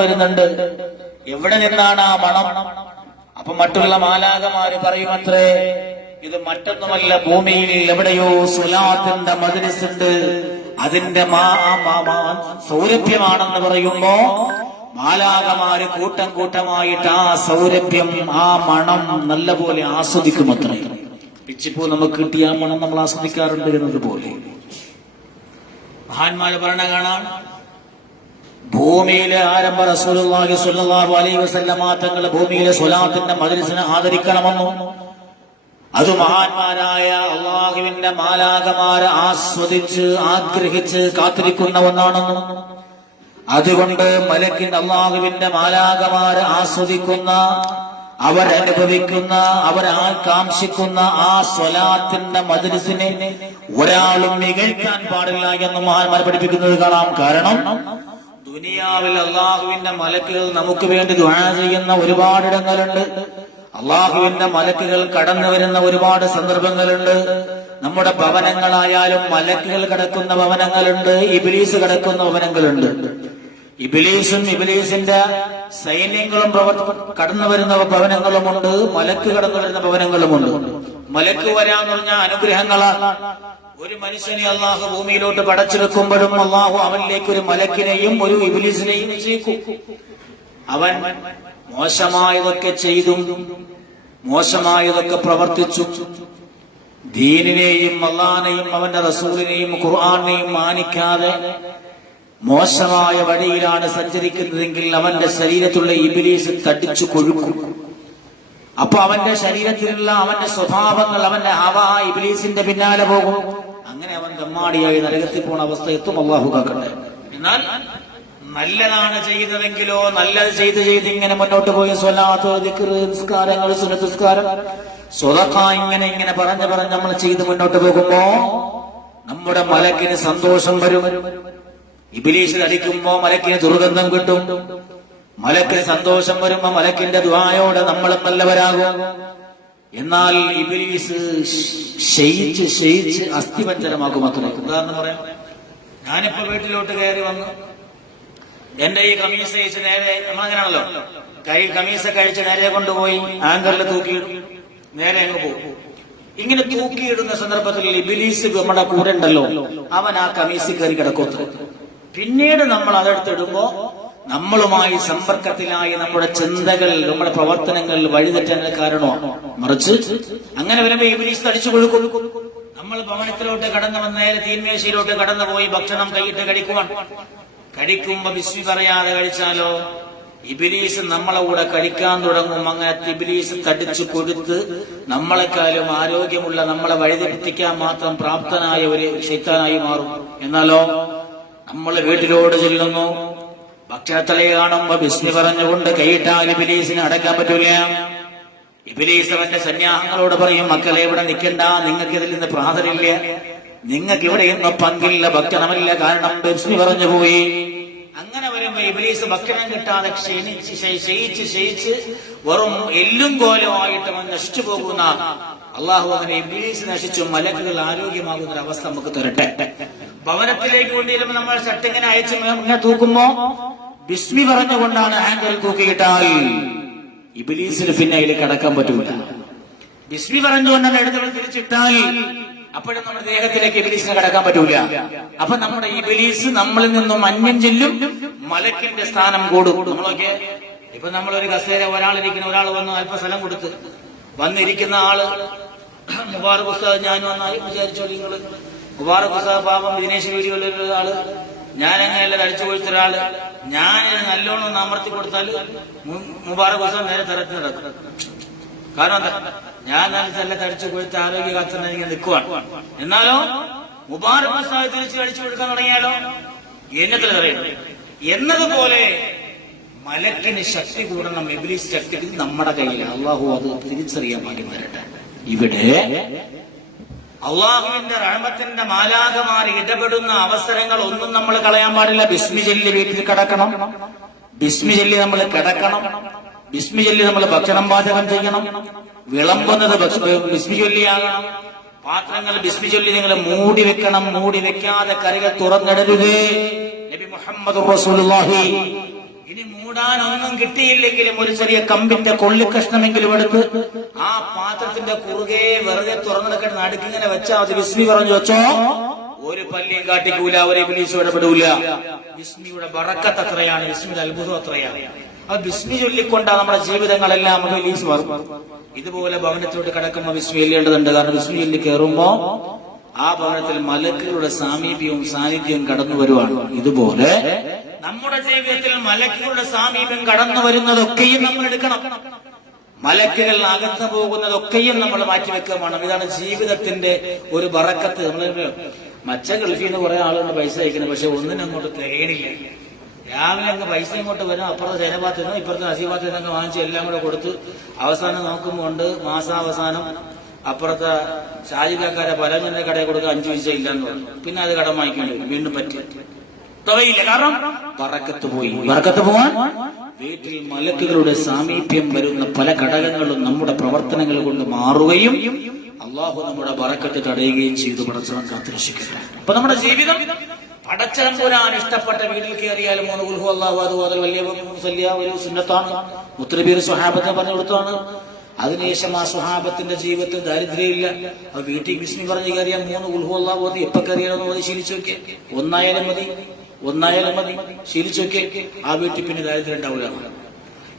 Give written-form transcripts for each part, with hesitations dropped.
വരുന്നുണ്ട്. എവിടെ നിന്നാണ് ആ മണം? അപ്പൊ മറ്റുള്ള മാലാകമാര് പറയുമത്രേ, ഇത് മറ്റൊന്നുമല്ല, ഭൂമിയിൽ എവിടെയോ സ്വലാത്തിന്റെ മജ്‌ലിസ് ഉണ്ട്, അതിന്റെ സൗരഭ്യമാണെന്ന് പറയുമ്പോ മാലാകമാര് കൂട്ടം കൂട്ടമായിട്ട് ആ സൗരഭ്യം, ആ മണം നല്ലപോലെ ആസ്വദിക്കുമത്രേ. പിച്ചിപ്പൂ നമുക്ക് കിട്ടിയ ആ മണം നമ്മൾ ആസ്വദിക്കാറുണ്ട് എന്നതുപോലെ മഹാന്മാര് പറഞ്ഞ കാണാം. ഭൂമിയിലെ ആരംഭ റസൂലുള്ളാഹി സ്വല്ലല്ലാഹു അലൈഹി വസല്ലമ തങ്ങൾ ഭൂമിയിലെ സ്വലാത്തിന്റെ മജ്‌ലിസിനെ ആദരിക്കണമെന്നും അത് മഹാന്മാരായ അള്ളാഹുവിന്റെ മാലാകമാരെ ആസ്വദിച്ച് ആഗ്രഹിച്ച് കാത്തിരിക്കുന്ന ഒന്നാണെന്നും അതുകൊണ്ട് മലക്കിന്റെ അള്ളാഹുവിന്റെ മാലാകമാരെ ആസ്വദിക്കുന്ന, അവരനുഭവിക്കുന്ന, അവരാകാംക്ഷിക്കുന്ന ആ സ്വലാത്തിന്റെ മജ്‌ലിസിനെ ഒരാളും മികഴ്ത്താൻ പാടില്ല എന്ന് മഹാന്മാർ പഠിപ്പിക്കുന്നത് കാണാം. കാരണം ദുനിയാവിൽ അള്ളാഹുവിന്റെ മലക്കുകൾ നമുക്ക് വേണ്ടി ദുആ ചെയ്യുന്ന ഒരുപാടിടങ്ങളുണ്ട്. അള്ളാഹുവിന്റെ മലക്കുകൾ കടന്നു വരുന്ന ഒരുപാട് സന്ദർഭങ്ങളുണ്ട്. നമ്മുടെ ഭവനങ്ങളായാലും മലക്കുകൾ കിടക്കുന്ന ഭവനങ്ങളുണ്ട്, ഇബ്ലീസ് കിടക്കുന്ന ഭവനങ്ങളുണ്ട്. ഇബ്ലീസും ഇബ്ലീസിന്റെ സൈന്യങ്ങളും കടന്നു വരുന്ന ഭവനങ്ങളുമുണ്ട്, മലക്ക് കടന്നു വരുന്ന ഭവനങ്ങളുമുണ്ട്. മലക്ക് വരാന്ന് പറഞ്ഞ അനുഗ്രഹങ്ങളാണ്. ഒരു മനുഷ്യനെ അള്ളാഹു ഭൂമിയിലോട്ട് പടച്ചെടുക്കുമ്പോഴും അള്ളാഹു അവനിലേക്ക് ഒരു മലക്കിനെയും ഒരു ഇബ്ലീസിനെയും ചെയ്യിക്കും. അവൻ മോശമായതൊക്കെ ചെയ്തും മോശമായതൊക്കെ പ്രവർത്തിച്ചു, ദീനിനെയും അള്ളാഹിനെയും അവന്റെ റസൂലിനെയും ഖുർആനെയും മാനിക്കാതെ മോശമായ വഴിയിലാണ് സഞ്ചരിക്കുന്നതെങ്കിൽ അവന്റെ ശരീരത്തിലുള്ള ഇബ്ലീസ് തടിച്ചു കൊഴുക്കും. അപ്പൊ അവന്റെ ശരീരത്തിലുള്ള അവന്റെ സ്വഭാവങ്ങൾ, അവന്റെ ഹവാ ഇബ്ലീസിന്റെ പിന്നാലെ പോകും. അങ്ങനെ അവൻ ദമ്മാടിയായി നരകത്തിൽ പോണ അവസ്ഥ എത്തും. അല്ലാഹു കാക്കട്ടെ. എന്നാൽ നല്ലതാണ് ചെയ്തതെങ്കിലോ, നല്ലത് ചെയ്ത് ഇങ്ങനെ മുന്നോട്ട് പോയി സ്വലാത്ത്, ദിക്ർ, നിസ്കാരങ്ങൾ, സുന്നത്ത് നിസ്കാരം, സ്വതഖ ഇങ്ങനെ പറഞ്ഞ് നമ്മൾ ചെയ്ത് മുന്നോട്ട് പോകുമ്പോ നമ്മുടെ മലക്കിന് സന്തോഷം വരും. ഇബ്ലീസ് അടിക്കുമ്പോ മലക്കിന് ദുർഗന്ധം കിട്ടും. മലക്കിന് സന്തോഷം വരുമ്പോ മലക്കിന്റെ ദുആയോടെ നമ്മളും നല്ലവരാകും. എന്നാൽ ഇബ്ലീസ് ക്ഷയിച്ച് അസ്ഥിപഞ്ചരമാക്കും. അത്ര ഉദാഹരണം പറയാം. ഞാനിപ്പോ വീട്ടിലോട്ട് കയറി വന്നു, എന്റെ ഈ കമീസ് കഴിച്ച് നേരെ, നമ്മളങ്ങനെയാണല്ലോ, കമീസ കഴിച്ച് നേരെ കൊണ്ടുപോയി ആങ്കറിൽ തൂക്കിയിടും, നേരെ അങ്ങ് പോകും. ഇങ്ങനെ തൂക്കിയിടുന്ന സന്ദർഭത്തിൽ ഇബ്ലീസ് നമ്മുടെ കൂടെ ഉണ്ടല്ലോ, അവൻ ആ കമീസിൽ കയറി കിടക്കോത്ത്. പിന്നീട് നമ്മൾ അതെടുത്തിടുമ്പോ നമ്മളുമായി സമ്പർക്കത്തിലായി നമ്മുടെ ചിന്തകൾ, നമ്മുടെ പ്രവർത്തനങ്ങൾ വഴിതെറ്റാൻ കാരണമാണ്. മറിച്ച് അങ്ങനെ വരുമ്പോ ഇബ്ലീസ് തടിച്ചു കൊടുക്കും. നമ്മൾ ഭവനത്തിലോട്ട് കടന്നു വന്ന് നേരെ തീന്മേശയിലോട്ട് കടന്നുപോയി ഭക്ഷണം കൈയിട്ട് കഴിക്കുമ്പോ ബിസ്മി പറയാതെ കഴിച്ചാലോ ഇബ്ലീസ് നമ്മളെ കൂടെ കഴിക്കാൻ തുടങ്ങും. അങ്ങനെ ഇബ്ലീസ് തടിച്ചു കൊടുത്ത് നമ്മളെക്കാളും ആരോഗ്യമുള്ള, നമ്മളെ വഴിതെറ്റിക്കാൻ മാത്രം പ്രാപ്തനായ ഒരു ശൈത്താനായി മാറും. എന്നാലോ നമ്മൾ വീട്ടിലോട് ചെല്ലുന്നു, ഭക്ഷണത്തലയെ കാണുമ്പോ ബിസ്മി പറഞ്ഞുകൊണ്ട് കൈയിട്ടാൽ ഇബ്ലീസിനെ അടക്കാൻ പറ്റൂല. ഇബ്ലീസ് അവന്റെ സന്യാഹങ്ങളോട് പറയും, മക്കളെ ഇവിടെ നിൽക്കണ്ട, നിങ്ങൾക്ക് ഇതിൽ നിന്ന് പ്രാതലില്ല, നിങ്ങൾക്ക് ഇവിടെ ഇന്ന് പങ്കില്ല, ഭക്ഷണമില്ല, കാരണം ബിസ്മി പറഞ്ഞു പോയി. അങ്ങനെ വരുമ്പോ ഇബ്ലീസ് ഭക്ഷണം കിട്ടാതെ ക്ഷയിച്ച് വെറും എല്ലും കോലമായിട്ട് നശിച്ചു പോകുന്ന, അള്ളാഹു അങ്ങനെ ഇബ്ലീസ് നശിച്ചു മലക്കുകൾ ആരോഗ്യമാകുന്ന ഒരു അവസ്ഥ നമുക്ക് തരട്ടെ. ഭവനത്തിലേക്ക് കൊണ്ടുവരുമ്പോ നമ്മൾ ഷട്ടിങ്ങനെ അയച്ച് ഇങ്ങനെ തൂക്കുമ്പോ ബിസ്മി പറഞ്ഞുകൊണ്ടാണ് ഹാങ്കറിൽ തൂക്കിയിട്ടാൽ ഇബ്ലീസിന് പിന്നെ അതിൽ കടക്കാൻ പറ്റൂല. ബിസ്മി പറഞ്ഞുകൊണ്ടാണ് എടുത്ത് തിരിച്ചിട്ടാൽ അപ്പോഴും നമ്മുടെ ദേഹത്തിലേക്ക് ഇബ്ലീസിനെ കടക്കാൻ പറ്റൂല. അപ്പൊ നമ്മുടെ ഇബ്ലീസ് നമ്മളിൽ നിന്നും അന്യം ചെല്ലും, മലക്കിന്റെ സ്ഥാനം കൂടും. നമ്മളൊക്കെ ഇപ്പൊ നമ്മളൊരു കസേര, ഒരാൾ വന്ന് അല്പ സ്ഥലം കൊടുത്ത് വന്നിരിക്കുന്ന ആള് മുബാറക് ഉസ്താദ് ഞാൻ വന്നായി വിചാരിച്ചോ നിങ്ങള്. മുബാറക് ഉസ്താദ് പാപം ദിനേശ് വീഡിയോയിലുള്ള ആള്, ഞാൻ അങ്ങനെയല്ല തടിച്ചു കൊടുത്തൊരാള്, ഞാൻ നല്ലോണം ഒന്ന് അമർത്തി കൊടുത്താല് മുബാറക് ഉസ്താദ് നേരെ തരത്തിൽ നടക്കും. കാരണം എന്താ, ഞാൻ നല്ല തടിച്ചു കൊടുത്ത് ആരോഗ്യ കാത്തുന്ന നിൽക്കുവാണ്. എന്നാലോ മുബാറക് ഉസ്താദ് തിരിച്ച് കഴിച്ചു കൊടുക്കാൻ തുടങ്ങിയാലോ എന്നത്തിൽ അറിയണം. എന്നതുപോലെ മലക്കിന് ശക്തി കൂടണം, ഇബ്ലീസ് ശക്തി നമ്മുടെ കയ്യിൽ. അള്ളാഹു അത് തിരിച്ചറിയാൻ വേണ്ടി വരട്ടെ. ഇവിടെ അള്ളാഹുവിന്റെ റഹ്മത്തിന്റെ മാലാഖമാര് ഇടപെടുന്ന അവസരങ്ങൾ ഒന്നും നമ്മൾ കളയാൻ പാടില്ല. ബിസ്മി ചൊല്ലി വീട്ടിൽ കിടക്കണം, ബിസ്മി ചൊല്ലി നമ്മൾ കിടക്കണം, ബിസ്മി ചൊല്ലി നമ്മൾ ഭക്ഷണം പാചകം ചെയ്യണം, വിളമ്പുന്നത് ബിസ്മി ചൊല്ലിയാകണം, പാത്രങ്ങൾ ബിസ്മി ചൊല്ലി നിങ്ങൾ മൂടി വെക്കണം. മൂടി വെക്കാതെ കറികൾ തുറന്നിടരുത്. നബി മുഹമ്മദ് റസൂലുള്ളാഹി ഇനി മൂടാനൊന്നും കിട്ടിയില്ലെങ്കിലും ഒരു ചെറിയ കമ്പിന്റെ കൊള്ളിക്കഷ്ണമെങ്കിലും എടുത്ത് ആ പാത്രത്തിന്റെ കുറുകെ വെറുതെ തുറന്നെടുക്കുന്ന നടുക്കിങ്ങനെ വെച്ചാൽ അത് ബിസ്മി പറഞ്ഞു വെച്ചോ, ഒരു പല്ലിയും കാട്ടിക്കൂല, ഒരു ഇബ്ലീസും ഇടപെടൂല. ബിസ്മിയുടെ ബറക്കത്ത് അത്രയാണ്, ബിസ്മിയുടെ അത്ഭുതം അത്രയാണ്. ആ ബിസ്മി ചൊല്ലിക്കൊണ്ടാണ് നമ്മുടെ ജീവിതങ്ങളെല്ലാം ഇബ്ലീസ് മാറും. ഇതുപോലെ ഭവനത്തിലോട്ട് കിടക്കുമ്പോൾ ബിസ്മി ചൊല്ലേണ്ടതുണ്ട്. കാരണം ബിസ്മി ചൊല്ലി കയറുമ്പോ ആ ഭവനത്തിൽ മലക്കുകളുടെ സാമീപ്യവും സാന്നിധ്യവും കടന്നു വരുവാണ്. ഇതുപോലെ നമ്മുടെ ജീവിതത്തിൽ മലക്കുകളുടെ സാമീപ്യം കടന്നു വരുന്നതൊക്കെയും നമ്മൾ എടുക്കണം. മലക്കുകൾ അകന്നു പോകുന്നതൊക്കെയും നമ്മൾ മാറ്റിവെക്കുകയാണ്. ഇതാണ് ജീവിതത്തിന്റെ ഒരു ബറക്കത്ത്. നമ്മൾ മച്ച ഗൾഫിൽ നിന്ന് കുറെ ആളുകളുടെ പൈസ അയക്കുന്നത്, പക്ഷെ ഒന്നിനും അങ്ങോട്ട് തികയണില്ല. രാവിലെ അങ്ങ് പൈസ ഇങ്ങോട്ട് വരും, അപ്പുറത്തെ സേനഭാഗത്ത് നിന്നും ഇപ്പുറത്തെ നസീബാത്തിൽ നിന്നൊക്കെ വാങ്ങിച്ച് എല്ലാം കൂടെ കൊടുത്ത് അവസാനം നോക്കുമ്പോണ്ട് മാസാവസാനം അപ്പുറത്തെ ഷാജിക്കാരെ പലഞ്ഞിന്റെ കടയിൽ കൊടുക്കുക 5 പൈസ ഇല്ലാന്ന് പറഞ്ഞു. പിന്നെ അത് കടം വാങ്ങിക്കേണ്ടി വരും, വീണ്ടും തുകയില്ല. കാരണം ബറക്കത്ത് പോയി. ബറക്കത്ത് പോവാൻ വീട്ടിൽ മലക്കുകളുടെ സാമീപ്യം വരുന്ന പല ഘടകങ്ങളും നമ്മുടെ പ്രവർത്തനങ്ങൾ കൊണ്ട് മാറുകയും അള്ളാഹു നമ്മുടെ ബറക്കത്ത് തടയുകയും ചെയ്തു. പടച്ചവൻ കാത്തുരക്ഷിക്കട്ടെ. അപ്പൊ നമ്മുടെ ജീവിതം പടച്ചതമ്പുരാൻ ഇഷ്ടപ്പെട്ട വീട്ടിൽ കയറിയാലും 3 ഖുൽ ഹു അല്ലാഹു അഹദ് വലിയ ഒരു സുന്നത്താണ്. മുത്തനബി സ്വഹാബത്തിനെ പറഞ്ഞു കൊടുത്താണ്. അതിനുശേഷം ആ സ്വഹാബത്തിന്റെ ജീവിതത്തിൽ ദാരിദ്ര്യമില്ല. ആ വീട്ടിൽ ബിസ്മി പറഞ്ഞു കയറിയാൽ 3 ഖുൽ ഹു അല്ലാഹു അഹദ് എപ്പോ കയറിയാലും മതി, ശീലിച്ചു നോക്കിയ ഒന്നായാലും മതി ശീലിച്ചു നോക്കിയ ആ വീട്ടിൽ പിന്നെ ദാരിദ്ര്യം ഉണ്ടാവില്ല.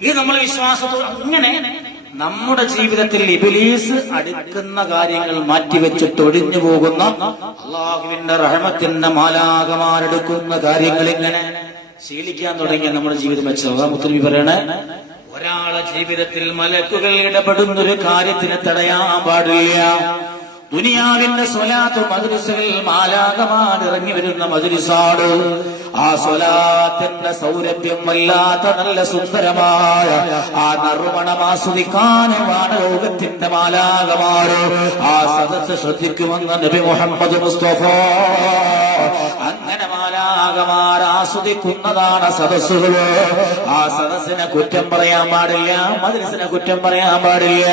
ഇത് നമ്മൾ വിശ്വാസത്തോടെ അങ്ങനെ നമ്മുടെ ജീവിതത്തിൽ ഇബ്ലീസ് അടുക്കുന്ന കാര്യങ്ങൾ മാറ്റിവെച്ചിട്ട് ഒഴിഞ്ഞു പോകുന്ന അള്ളാഹുവിന്റെ റഹ്മത്തിന്റെ മാലാഖമാരെടുക്കുന്ന കാര്യങ്ങൾ ഇങ്ങനെ ശീലിക്കാൻ തുടങ്ങിയ നമ്മുടെ ജീവിതം വെച്ച മുത്തനബി പറയണേ, ഒരാളെ ജീവിതത്തിൽ മലക്കുകൾ ഇടപെടുന്നൊരു കാര്യത്തിന് തടയാൻ പാടില്ല. ദുനിയാവിന്റെ സ്വലാത്ത് മദ്രസകളിൽ മാലാഖമാർ ഇറങ്ങി വരുന്ന മജ്ലിസാണ്. ആ സ്വലാത്തിന്റെ സൗരഭ്യം വല്ലാത്ത നല്ല സുന്ദരമായ ആ നറുമണം ആസ്വദിക്കാനുമാണ് ലോകത്തിന്റെ മാലാഖമാര് ആ സദസ്സ് ശ്രദ്ധിക്കുമെന്ന് നബി മുഹമ്മദ് മുസ്തഫ. അങ്ങനെ മാലാഖമാർ ആസ്വദിക്കുന്നതാണ് സദസ്സുകള്. ആ സദസ്സിനെ കുറ്റം പറയാൻ പാടില്ല, മദ്രസിനെ കുറ്റം പറയാൻ പാടില്ല.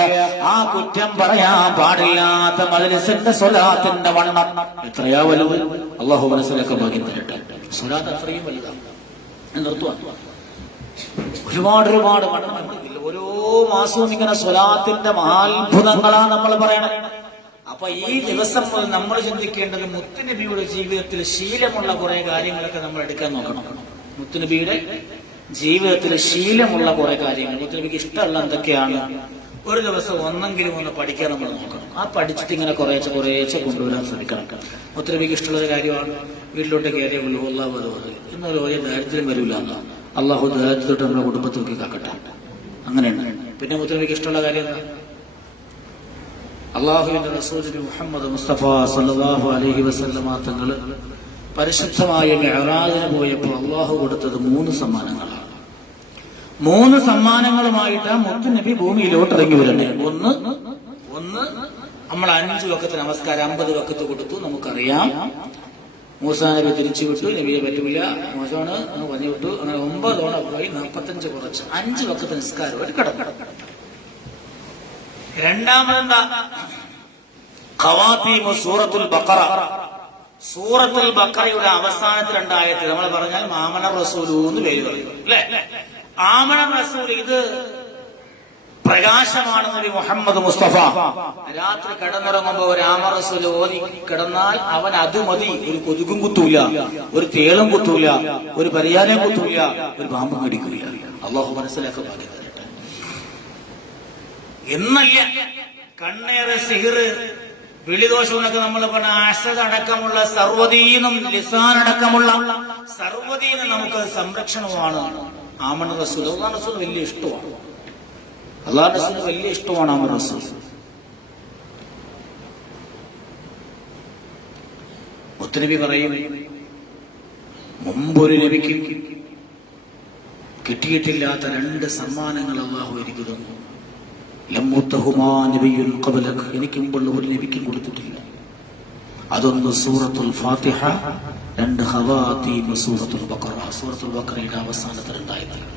ആ കുറ്റം പറയാൻ പാടില്ലാത്ത മദ്രസിന്റെ സ്വലാത്തിന്റെ വണ്ണം എത്രയാ വലുത്. അള്ളാഹു മനസ്സിലൊക്കെ ഭാഗ്യം തരട്ടെ. സ്വലാത്ത് അത്രയും വലുതാണ്. ഒരുപാട് വണ്ണം. ഓരോ മാസവും ഇങ്ങനെ സ്വലാത്തിന്റെ മഹാത്ഭുതങ്ങളാണ് നമ്മൾ പറയണത്. അപ്പൊ ഈ ദിവസം മുതൽ നമ്മൾ ചിന്തിക്കേണ്ടത് മുത്തുനബിയുടെ ജീവിതത്തിൽ ശീലമുള്ള കുറെ കാര്യങ്ങളൊക്കെ നമ്മൾ എടുക്കാൻ നോക്കണം. മുത്തുനബിയുടെ ജീവിതത്തിൽ ശീലമുള്ള കുറെ കാര്യങ്ങൾ, മുത്തുനബിക്ക് ഇഷ്ടമുള്ള എന്തൊക്കെയാണ്, ഒരു ദിവസം ഒന്നെങ്കിലും ഒന്ന് പഠിക്കാൻ നമ്മൾ നോക്കണം. ആ പഠിച്ചിട്ട് ഇങ്ങനെ കുറേശ്ശെ കൊണ്ടുവരാൻ ശ്രമിക്കണം. മുത്തുനബിക്ക് ഇഷ്ടമുള്ളൊരു കാര്യമാണ് വീട്ടിലോട്ട് കയറിയ അല്ലാഹു അക്ബർ. ഇന്നൊരു വലിയ ദാരിദ്ര്യം വരില്ല എന്നാണ്. അള്ളാഹു ദാരിദ്ര്യത്തോട്ട് നമ്മുടെ കുടുംബത്തിൽ നോക്കി കാക്കട്ടെ. അങ്ങനെയാണ്. പിന്നെ മുത്തുനബിക്ക് ഇഷ്ടമുള്ള കാര്യം എന്താ? അള്ളാഹുവിന്റെ റസൂൽ മുഹമ്മദ് മുസ്തഫ സല്ലല്ലാഹു അലൈഹി വസല്ലമ തങ്ങൾ പരിശുദ്ധമായ മിഅ്റാജിന് പോയപ്പോൾ അള്ളാഹു കൊടുത്തത് 3 സമ്മാനങ്ങളാണ്. 3 സമ്മാനങ്ങളുമായിട്ട് മുത്തുനബി ഭൂമിയിലോട്ട് ഇറങ്ങി വരണ്ടേ. ഒന്ന് നമ്മൾ 5 വഖത്ത് നമസ്കാരം 50 വഖത്ത് കൊടുത്തു. നമുക്കറിയാം മൂസാ നബി തിരിച്ചു വിട്ടു, നബിയെ പറ്റൂല, മോശമാണ് എന്ന് പറഞ്ഞു വിട്ടു. അങ്ങനെ 9 തവണ പോയി 45 കുറച്ച് 5 വഖത്ത് നിസ്കാരമായിട്ട് കിടന്നു. രണ്ടാമതെന്താ? ഖവാതീമു സൂറത്തുൽ ബഖറ. സൂറത്തുൽ ബഖറയുടെ അവസാനത്തിൽ 2 ആയത്ത് നമ്മൾ പറഞ്ഞാൽ ആമന റസൂലു എന്ന് പേര് പറയും അല്ലെ. ആമന റസൂൽ ഇത് പ്രകാശമാണ്. നബി മുഹമ്മദ് മുസ്തഫ രാത്രി കിടന്നിറങ്ങുമ്പോ ഒരു ആമന റസൂൽ ഓതി കിടന്നാൽ അവൻ അത് മതി. ഒരു കൊതുകും കുത്തൂല, ഒരു തേളും കുത്തൂല, ഒരു പരിയാരം കുത്തൂല, ഒരു പാമ്പും കടിക്കൂല. അള്ളാഹു മനസ്സിലാക്കി ഭാഗ്യം തരട്ടെ. എന്നല്ല കണ്ണേറ്, സിഹിറ്, വിളിദോഷം എന്നൊക്കെ നമ്മൾ പറഞ്ഞ അസദ് അടക്കമുള്ള സർവ്വതീനും ലിസാനടക്കമുള്ള സർവ്വതീനും നമുക്ക് സംരക്ഷണമാണ് ആമന റസൂൽ. അള്ളാഹു റസൂൽ വലിയ ഇഷ്ടമാണ്. അള്ളാഹു റസൂൽ വലിയ ഇഷ്ടമാണ് ആമന റസൂൽ. മുത്തുനബി പറയും, മുമ്പൊരു നബിക്ക് കിട്ടിയിട്ടില്ലാത്ത 2 സമ്മാനങ്ങൾ അള്ളാഹു എനിക്ക് തന്നു. എനിക്ക് മുമ്പുള്ള ഒരു നബിക്കും കൊടുത്തിട്ടില്ല. അതൊന്ന് സൂറത്തുൽ ഫാത്തിഹ, 2 ഖവാതീം സൂറത്തുൽ ബഖറ. സൂറത്തുൽ ബഖറയുടെ അവസാനത്തെ 2 ആയത്തുകൾ.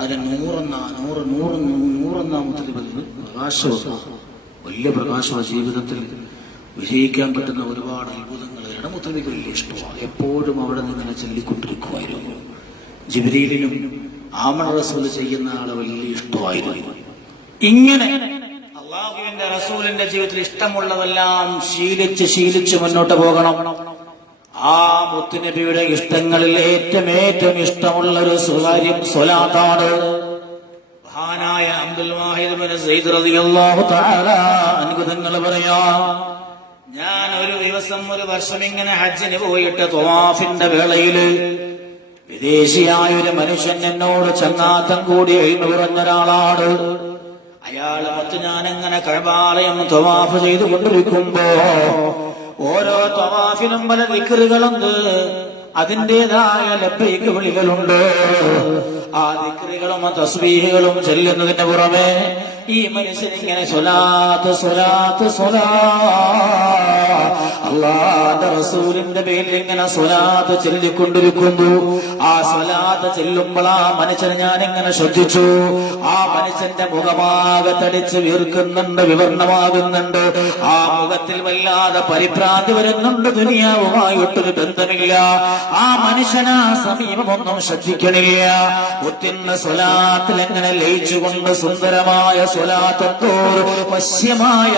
അതിന് 100 പ്രകാശവും വലിയ പ്രകാശവും ജീവിതത്തിൽ വിജയിക്കാൻ പറ്റുന്ന ഒരുപാട് അത്ഭുതങ്ങൾ ചൊല്ലുകയാണ്. മുത്തനബിക്ക് വലിയ ഇഷ്ടമാണ്. എപ്പോഴും അവിടെ നിന്ന് ചൊല്ലിക്കൊണ്ടിരിക്കുമായിരുന്നു. ജിബ്രീലിനും ആമന റസൂൽ ചെയ്യുന്ന ആളെ വലിയ ഇഷ്ടമായിരുന്നു. ഇങ്ങനെ അള്ളാഹുവിന്റെ റസൂലിന്റെ ജീവിതത്തിൽ ഇഷ്ടമുള്ളതെല്ലാം ശീലിച്ച് മുന്നോട്ട് പോകണം. ആ മുത്തുനബിയുടെ ഇഷ്ടങ്ങളിൽ ഏറ്റവും ഇഷ്ടമുള്ള ഒരു കാര്യം സ്വലാത്താണ്. മഹാനായ അബ്ദുൽ വാഹിദ് ഇബ്നു സയ്യിദ് റളിയല്ലാഹു തആല അൻഹു തങ്ങൾ പറയാ, ഞാൻ ഒരു ദിവസം ഒരു വർഷം ഇങ്ങനെ ഹജ്ജിന് പോയിട്ട് തവാഫിന്റെ വേളയില് വിദേശിയായ ഒരു മനുഷ്യൻ എന്നോട് ചങ്ങാത്തം കൂടി എഴുന്നൂറഞ്ഞ ഒരാളാണ്. അയാള് മറ്റ് ഞാനെങ്ങനെ കഅബാലയം തവാഫ് ചെയ്തുകൊണ്ടിരിക്കുമ്പോ ഓരോ തവാഫിനും പല ദിക്റുകളുണ്ട്, അതിൻ്റെതായ ലബ്ബൈക്ക് വിളികളുണ്ട്. ആ ദിക്റുകളും തസ്ബീഹുകളും ചൊല്ലുന്നതിന് പുറമെ ഈ മനുഷ്യൻ ഇങ്ങനെ സ്വലാത്ത് സ്വലാത്ത് സ്വലാ അല്ലാഹുവിന്റെ റസൂലിന്റെ പേരിൽ ഇങ്ങനെ സ്വലാത്ത് ചൊല്ലിക്കൊണ്ടിരിക്കുന്നു. ആ സ്വലാത്ത് ചെല്ലുമ്പോൾ ആ മനുഷ്യനെ ഞാൻ ഇങ്ങനെ ശ്രദ്ധിച്ചു. ആ മനുഷ്യന്റെ മുഖമാകെ തടിച്ച് വീർക്കുന്നുണ്ട്, വിവരണമാകുന്നുണ്ട്. ആ മുഖത്തിൽ വല്ലാതെ പരിഭ്രാന്തി വരുന്നുണ്ട്. ദുനിയാവുമായിട്ടൊരു ബന്ധമില്ല. ആ മനുഷ്യനാ സമീപമൊന്നും ശ്രദ്ധിക്കണില്ല. ഒത്തിന്ന് സ്വലാത്തിൽ എങ്ങനെ ലയിച്ചുകൊണ്ട് സുന്ദരമായ സ്വലാത്തോ വശ്യമായ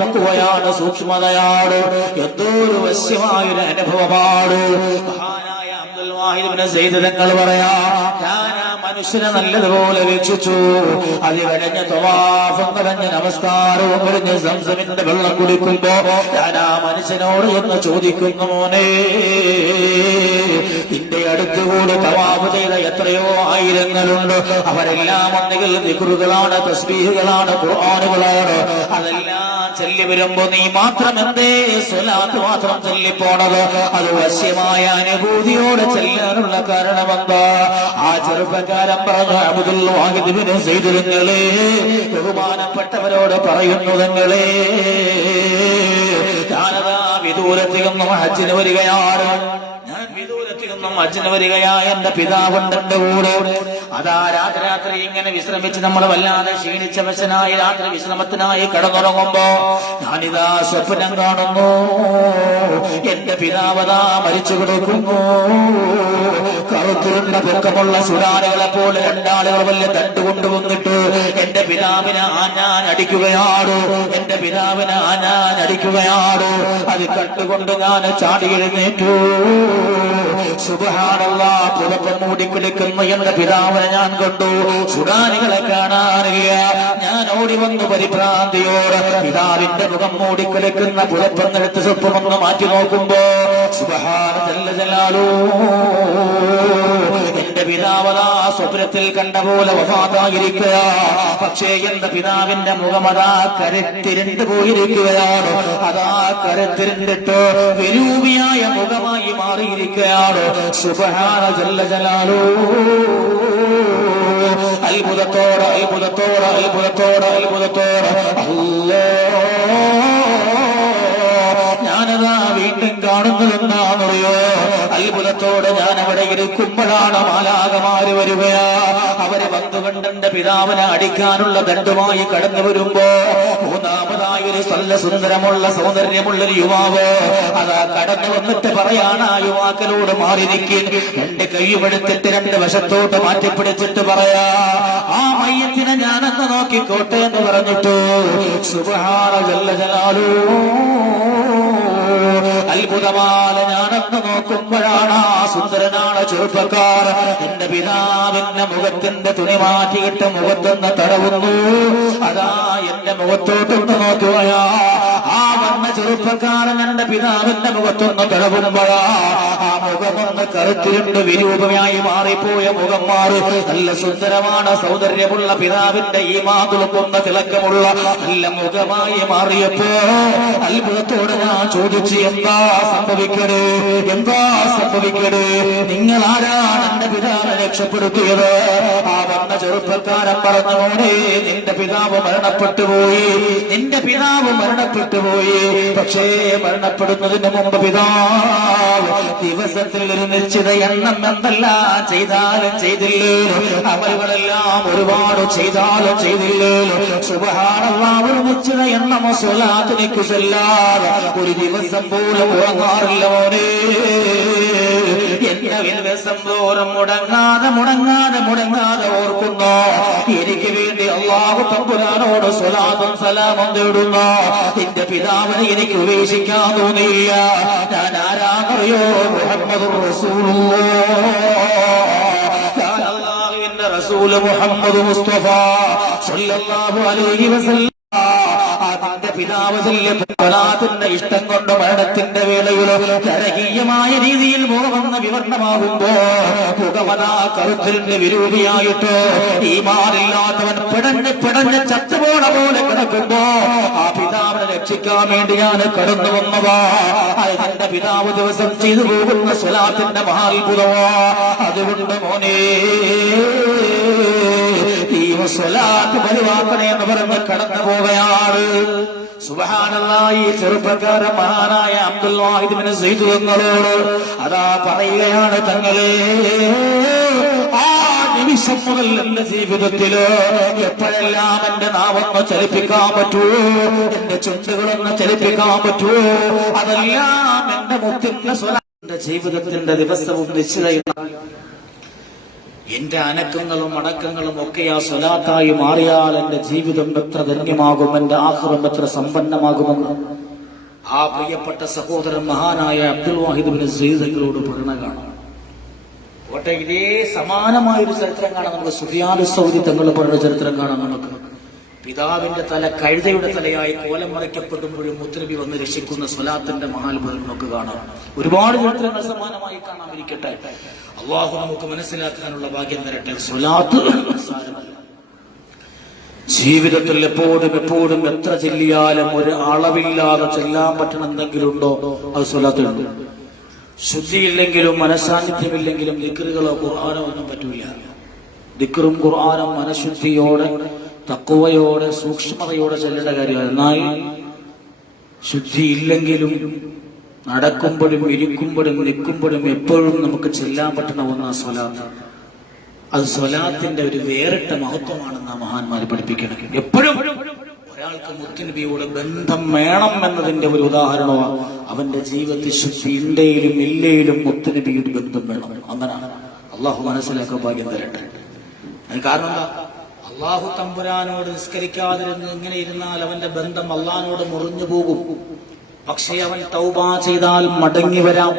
തത്വയാണ്, സൂക്ഷ്മതയാണ്, എന്തോ ഒരു വശ്യമായൊരു അനുഭവമാണ്. മഹാനായ അബ്ദുൽ വാഹിദ് ഇബ്നു സയ്യിദ് തങ്ങൾ പറയാ, ഞാൻ ആ മനുഷ്യനെ നല്ലതുപോലെ വീക്ഷിച്ചു. അത് കഴിഞ്ഞ തവാഫും കഴിഞ്ഞ നമസ്കാരവും കഴിഞ്ഞ് സംസമിന്റെ വെള്ളം കുടിക്കുമ്പോ ഞാൻ ആ മനുഷ്യനോട് എന്ന് ചോദിക്കുന്നു, മോനെ, നിന്റെ അടുത്തുകൂടി തവാഫ് ചെയ്ത എത്രയോ ആയിരങ്ങളുണ്ട്. അവരെല്ലാം ഒന്നുകിൽ ദിക്റുകളാണ്, തസ്ബീഹുകളാണ്, ഖുർആനുകളാണ്. അതെല്ലാം ചൊല്ലി വരുമ്പോ നീ മാത്രം എന്തേ സ്വലാത്ത് മാത്രം ചൊല്ലിപ്പോണത്? അത് വശ്യമായ അനുഭൂതിയോടെ ചെല്ലാനുള്ള കാരണമെന്താ? ആ ചെറുപ്പക്കാരൻ പറഞ്ഞു, അബ്ദുൽ വാഹിദ് ഇബ്നു സയ്യിദ് തങ്ങളെ, ബഹുമാനപ്പെട്ടവരോട് പറയുന്നു, തങ്ങളെ, ഞാനതാ വിദൂരത്തിയൊന്നും ഹജ്ജിന് വരികയാണ്. ഹജ്ജിന് വരികയായ എന്റെ പിതാവുണ്ട് എന്റെ കൂടെ. അതാ രാത്രി ഇങ്ങനെ വിശ്രമിച്ച് നമ്മൾ വല്ലാതെ ക്ഷീണിച്ച വശനായി രാത്രി വിശ്രമത്തിനായി കിടന്നുറങ്ങുമ്പോ ഞാനിതാ സ്വപ്നം കാണുന്നു. എന്റെ പിതാവതാ മരിച്ചു കിടക്കുന്നു. കറുത്തുരുണ്ട പൊക്കമുള്ള സുഡാനുകളെ പോലെ രണ്ടാളുകൾ വലിയ തണ്ട് കൊണ്ടുവന്നിട്ട് എന്റെ പിതാവിനെ ആഞ്ഞാൻ അടിക്കുകയാണ്. എന്റെ പിതാവിനെ ആഞ്ഞാൻ അടിക്കുകയാണ്. അത് കണ്ടുകൊണ്ട് ഞാൻ ചാടി എഴുന്നേറ്റു. സുബ്ഹാനല്ലാഹ്, പുറപ്പം മൂടിക്കിടക്കുന്ന എന്റെ പിതാവിനെ ഞാൻ കണ്ടു. സുഡാനികളെ കാണാനില്ല. ഞാൻ ഓടി വന്നു പരിഭ്രാന്തിയോട് പിതാവിന്റെ മുഖം മൂടിക്കിടക്കുന്ന പുറപ്പെന്നെടുത്ത് സ്വപ്നമൊന്ന് മാറ്റി നോക്കുമ്പോ സുബ്ഹാന ജല്ല ജലാലുഹു, എന്റെ പിതാവതാ സ്വപ്നത്തിൽ കണ്ട പോലെ വഫാത്തായിരിക്കുക. പക്ഷേ എന്റെ പിതാവിന്റെ മുഖമതാ കരുത്തിരണ്ട് പോയിരിക്കുകയാണ്. അതാ കരുത്തിരണ്ടിട്ട് വിരൂപിയായ മുഖമായി മാറിയിരിക്കുകയാണ്. സുബ്ഹാന ജല്ല ജലാലുഹു, അത്ഭുതത്തോടെ അത്ഭുതത്തോടെ അത്ഭുതത്തോടെ അത്ഭുതത്തോടെ ഞാനതാ വീണ്ടും കാണുന്നതെന്നാണെന്നറിയോ? അത്ഭുതത്തോടെ ഞാൻ അവിടെ ഇരിക്കുമ്പോഴാണ് മാലാഖമാര് വരികയാ. അവരെ വന്നുകൊണ്ടെന്റെ പിതാവിനെ അടിക്കാനുള്ള ദണ്ഡുമായി കടന്നു വരുമ്പോ മൂന്നാമതായി ഒരു നല്ല സുന്ദരമുള്ള സൗന്ദര്യമുള്ളൊരു യുവാവ് അതാ കടന്നു വന്നിട്ട് പറയാണ് ആ യുവാക്കളോട് മാറി നിൽക്കാൻ. എന്റെ കൈയുമെടുത്തിട്ട് രണ്ട് വശത്തോട്ട് മാറ്റിപ്പിടിച്ചിട്ട് പറയാ, ആ മയ്യത്തിനെ ഞാനെന്ന് നോക്കിക്കോട്ടെ എന്ന് പറഞ്ഞിട്ട് സുബ്ഹാന ജല്ല ജലാലുഹു, അത്ഭുതമാല ഞാനെന്ന് നോക്കുമ്പോഴാണ് ആ സുന്ദരനാണ് ചെറുപ്പക്കാർ എന്റെ പിതാവിന്റെ മുഖത്തിന്റെ തുണി മാറ്റിയിട്ട് മുഖത്തൊന്ന് തടവുന്നു. അതാ എന്റെ മുഖത്തോട്ടൊന്ന് നോക്കുകയാ. ആ വന്ന ചെറുപ്പക്കാരൻ എന്റെ പിതാവിന്റെ മുഖത്തൊന്ന് തടവുമ്പോഴാ ആ മുഖമൊന്ന് കറുത്തിരുണ്ട് വിരൂപമായി മാറിപ്പോയ മുഖം മാറി നല്ല സുന്ദരമാണ്, സൗന്ദര്യമുള്ള പിതാവിന്റെ ഈ മാതുളക്കുന്ന തിളക്കമുള്ള നല്ല മുഖമായി മാറിയപ്പോ അത്ഭുതത്തോടെ ഞാൻ ചോദിച്ചു, എന്താ സംഭവിക്കണേ, എന്താ സംഭവിക്കണേ? നിങ്ങൾ ആരാണ് എന്റെ പിതാവിനെ രക്ഷപ്പെടുത്തിയത്? ആ വന്ന ചെറുപ്പക്കാരൻ പറഞ്ഞു, മോനെ, നിന്റെ പിതാവ് മരണപ്പെട്ടു പോയി, നിന്റെ പിതാവ് മരണപ്പെട്ടു പോയി. പക്ഷേ മരണപ്പെടുന്നതിന് മുമ്പ് പിതാവ് ദിവസത്തിൽ ഒരു നിശ്ചിത എണ്ണം എന്തെല്ലാം ചെയ്താലും ചെയ്തില്ലേ, അമലുകളെല്ലാം ഒരുപാട് ചെയ്താലും ചെയ്തില്ലേ, സുബ്ഹാനല്ലാഹ് ഒരു നിശ്ചിത എണ്ണം സ്വലാത്തിലേക്ക് ചെല്ലാതെ ഒരു ദിവസം പോലും ഉറങ്ങാറില്ല മോനെ. എന്റെ ദിവസം തോറും മുടങ്ങാതെ ഓർക്കുന്നു. എനിക്ക് വേണ്ടി അല്ലാഹു തമ്പുരാനോട് സ്വലാത്തും സലാമും തേടുന്നു. എന്റെ പിതാവിനെ എനിക്ക് ഉപേക്ഷിക്കാൻ തോന്നിയില്ല. ഞാൻ ആരാന്നറിയോ? മുഹമ്മദുർ റസൂലുള്ളാഹ്. ഞാൻ അല്ലാഹുവിന്റെ റസൂൽ മുഹമ്മദ് മുസ്തഫ സല്ലല്ലാഹു അലൈഹി വസല്ലം. അതിന്റെ പിതാവ് സ്വലാത്തിന്റെ ഇഷ്ടം കൊണ്ട് മരണത്തിന്റെ വേളയിലോ ജനകീയമായ രീതിയിൽ പോകുന്ന വിവരണമാകുമ്പോ പുകവനാ കറുത്തിലിന്റെ വിരൂപിയായിട്ട് ഈമാനില്ലാത്തവൻ പിടഞ്ഞ് ചത്തുപോണ പോലെ കിടക്കുമ്പോ ആ പിതാവിനെ രക്ഷിക്കാൻ വേണ്ടി ഞാൻ കടന്നു വന്നതാ. അതിന്റെ പിതാവ് ദിവസം ചെയ്തു പോകുന്ന സ്വലാത്തിന്റെ മഹാത്ഭുതമാ. അതുകൊണ്ട് മോനെ സ്വലാത്ത് പരിവാക്കണേ എന്ന് പറഞ്ഞ് കടന്നു പോവുകയാണ്. സുബ്ഹാനല്ലാഹ്. ഈ ചെറുപ്പക്കാരൻ മഹാനായ അബ്ദുൽ വാഹിദ് ബിൻ സയ്യിദ് തങ്ങളോട് അതാ പറയുകയാണ്, തങ്ങളെ ആ നിമിഷം മുതൽ എന്റെ ജീവിതത്തില് എപ്പോഴെല്ലാം എന്റെ നാവൊന്ന് ചലിപ്പിക്കാൻ പറ്റുമോ, എന്റെ ചുണ്ടുകളൊന്ന് ചലിപ്പിക്കാൻ പറ്റുമോ, അതെല്ലാം എന്റെ മുത്തിന്റെ സ്വലാത്തിന്റെ ജീവിതത്തിന്റെ ദിവസവും നിശ്ചയിക്കണം. എന്റെ അനക്കങ്ങളും അടക്കങ്ങളും ഒക്കെ ആ സ്വലാത്തായി മാറിയാൽ എന്റെ ജീവിതം എത്ര ധന്യമാകും, എന്റെ ആഖിറം എത്ര സമ്പന്നമാകുമെന്ന് ആ പ്രിയപ്പെട്ട സഹോദരൻ മഹാനായ അബ്ദുൽ വാഹിദ് ബിൻ സയ്യിദ് തങ്ങളോട് പറയണതാണ്. കോട്ടെ ഇതേ സമാനമായൊരു ചരിത്രം കാണാം നമുക്ക്. സുഫിയാൻ സൗദി തങ്ങൾ പറയുന്ന ചരിത്രം കാണാം നമുക്ക്. പിതാവിന്റെ തല കഴുതയുടെ തലയായി കോലം മറിക്കപ്പെടുമ്പോഴും മുത്തനബി വന്ന് രക്ഷിക്കുന്ന സ്വലാത്തിന്റെ മഹാത്ഭുതം നമുക്ക് കാണാം. ഒരുപാട് ചരിത്രങ്ങൾ സമാനമായി കാണാമിരിക്കട്ടെ. അള്ളാഹു നമുക്ക് മനസ്സിലാക്കാനുള്ള ഭാഗ്യം തരട്ടെ. സ്വലാത്ത് ജീവിതത്തിൽ എപ്പോഴും എത്ര ചൊല്ലിയാലും ഒരു അളവില്ലാതെ ചെല്ലാൻ പറ്റണം എന്തെങ്കിലും ഉണ്ടോ? അത് സ്വലാത്തുണ്ട്. ശുദ്ധിയില്ലെങ്കിലും മനസാന്നിധ്യമില്ലെങ്കിലും ദിക്റുകളോ ഖുർആനോ ഒന്നും പറ്റൂല. ദിക്റും ഖുർആനും മനഃശുദ്ധിയോടെ തഖ്വയോടെ സൂക്ഷ്മതയോടെ ചെല്ലേണ്ട കാര്യമാണ്. എന്നാൽ ശുദ്ധിയില്ലെങ്കിലും നടക്കുമ്പോഴും ഇരിക്കുമ്പോഴും നിൽക്കുമ്പോഴും എപ്പോഴും നമുക്ക് ചെല്ലാൻ പറ്റുന്ന ഒന്നാണ് സ്വലാത്ത്. അത് സ്വലാത്തിന്റെ ഒരു വേറിട്ട മഹത്വമാണെന്ന് ആ മഹാന്മാരെ പഠിപ്പിക്കണം. എപ്പോഴും ഒരാൾക്ക് മുത്തുനബിയോട് ബന്ധം വേണം എന്നതിന്റെ ഒരു ഉദാഹരണമാണ് അവന്റെ ജീവിതത്തിൽ ശുദ്ധി ഉണ്ടേലും ഇല്ലേലും മുത്തുനബിയുടെ ബന്ധം വേണം. അങ്ങനാണ്. അള്ളാഹു മനസ്സിലാക്കാൻ ഭാഗ്യം തരട്ടെ. കാരണം എന്താ? അള്ളാഹു തമ്പുരാനോട് നിസ്കരിക്കാതിരുന്ന് ഇങ്ങനെ ഇരുന്നാൽ അവന്റെ ബന്ധം അള്ളാഹിനോട് മുറിഞ്ഞു പോകും. പക്ഷേ അവൻ തൗബ ചെയ്താൽ മടങ്ങി വരാം.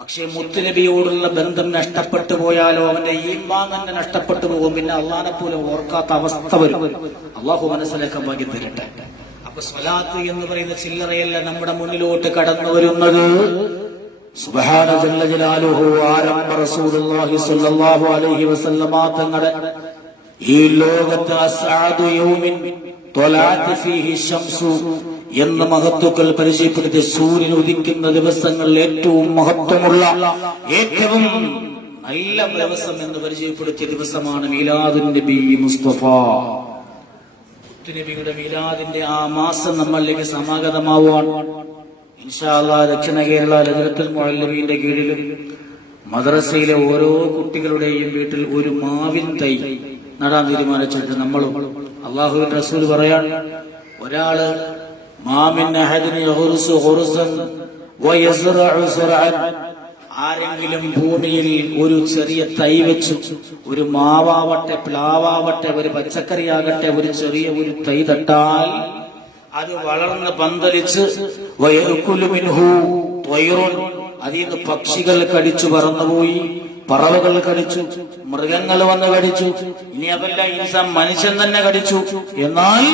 പക്ഷേ മുത്തുനബിയോടുള്ള ബന്ധം നഷ്ടപ്പെട്ടു പോയാലോ അവന്റെ ഈമാൻ തന്നെ നഷ്ടപ്പെട്ടു പോകും. പിന്നെ അള്ളാഹിനെ പോലും ഓർക്കാത്ത അവസ്ഥ വരും. അള്ളാഹു മനസ്സിലാക്കാൻ ഭാഗ്യം തരട്ടെ. അപ്പൊ സ്വലാത്ത് എന്ന് പറയുന്ന ചില്ലറയല്ല നമ്മുടെ മുന്നിലോട്ട് കടന്നു വരുന്നത്. സുബ്ഹാന ജല്ല ജലാലുഹു ആരംഭ റസൂലുള്ളാഹി സ്വല്ലല്ലാഹു അലൈഹി വസല്ലമ തങ്ങളുടെ ഈ ലോകത്ത് അസ്അദു യൗമിൻ ത്വലഅത് ഫീഹി ശംസു എന്ന മഹത്വക്കൾ പരിചയപ്പെടുത്തി സൂര്യൻ ഉദിക്കുന്ന ദിവസങ്ങളിൽ ഏറ്റവും മഹത്വമുള്ള ഏറ്റവും നല്ല ദിവസം എന്ന് പരിചയപ്പെടുത്തിയ ദിവസമാണ് മീലാദുൻ നബി മുസ്തഫ. മുത്തുനബിയുടെ മീലാദിന്റെ ആ മാസം നമ്മളിലേക്ക് സമാഗതമാവാൻ ഇൻഷാ അല്ലാഹ് ദക്ഷിണ കേരള ലജനത്തുൽ മുഅല്ലിമീന്റെ കീഴിൽ മദ്രസയിലെ ഓരോ കുട്ടികളുടെയും വീട്ടിൽ ഒരു മാവിൻ തൈ നടാൻ തീരുമാനിച്ചിട്ട് നമ്മളും അള്ളാഹുവിന്റെ റസൂൽ പറയാൻ ഒരാള് ആരെങ്കിലും ഭൂമിയിൽ ഒരു ചെറിയ തൈ വെച്ചു, ഒരു മാവാവട്ടെ പ്ലാവാവട്ടെ ഒരു പച്ചക്കറിയാകട്ടെ ഒരു ചെറിയ ഒരു തൈ തട്ടാൽ അത് വളർന്ന് പന്തലിച്ച് അതിൽ നിന്ന് പക്ഷികൾ കടിച്ചു പറന്നുപോയി, പറവകൾ കടിച്ചു, മൃഗങ്ങൾ വന്ന് കടിച്ചു, ഇനി അതല്ല ഇൻസാൻ മനുഷ്യൻ തന്നെ കടിച്ചു. എന്നാൽ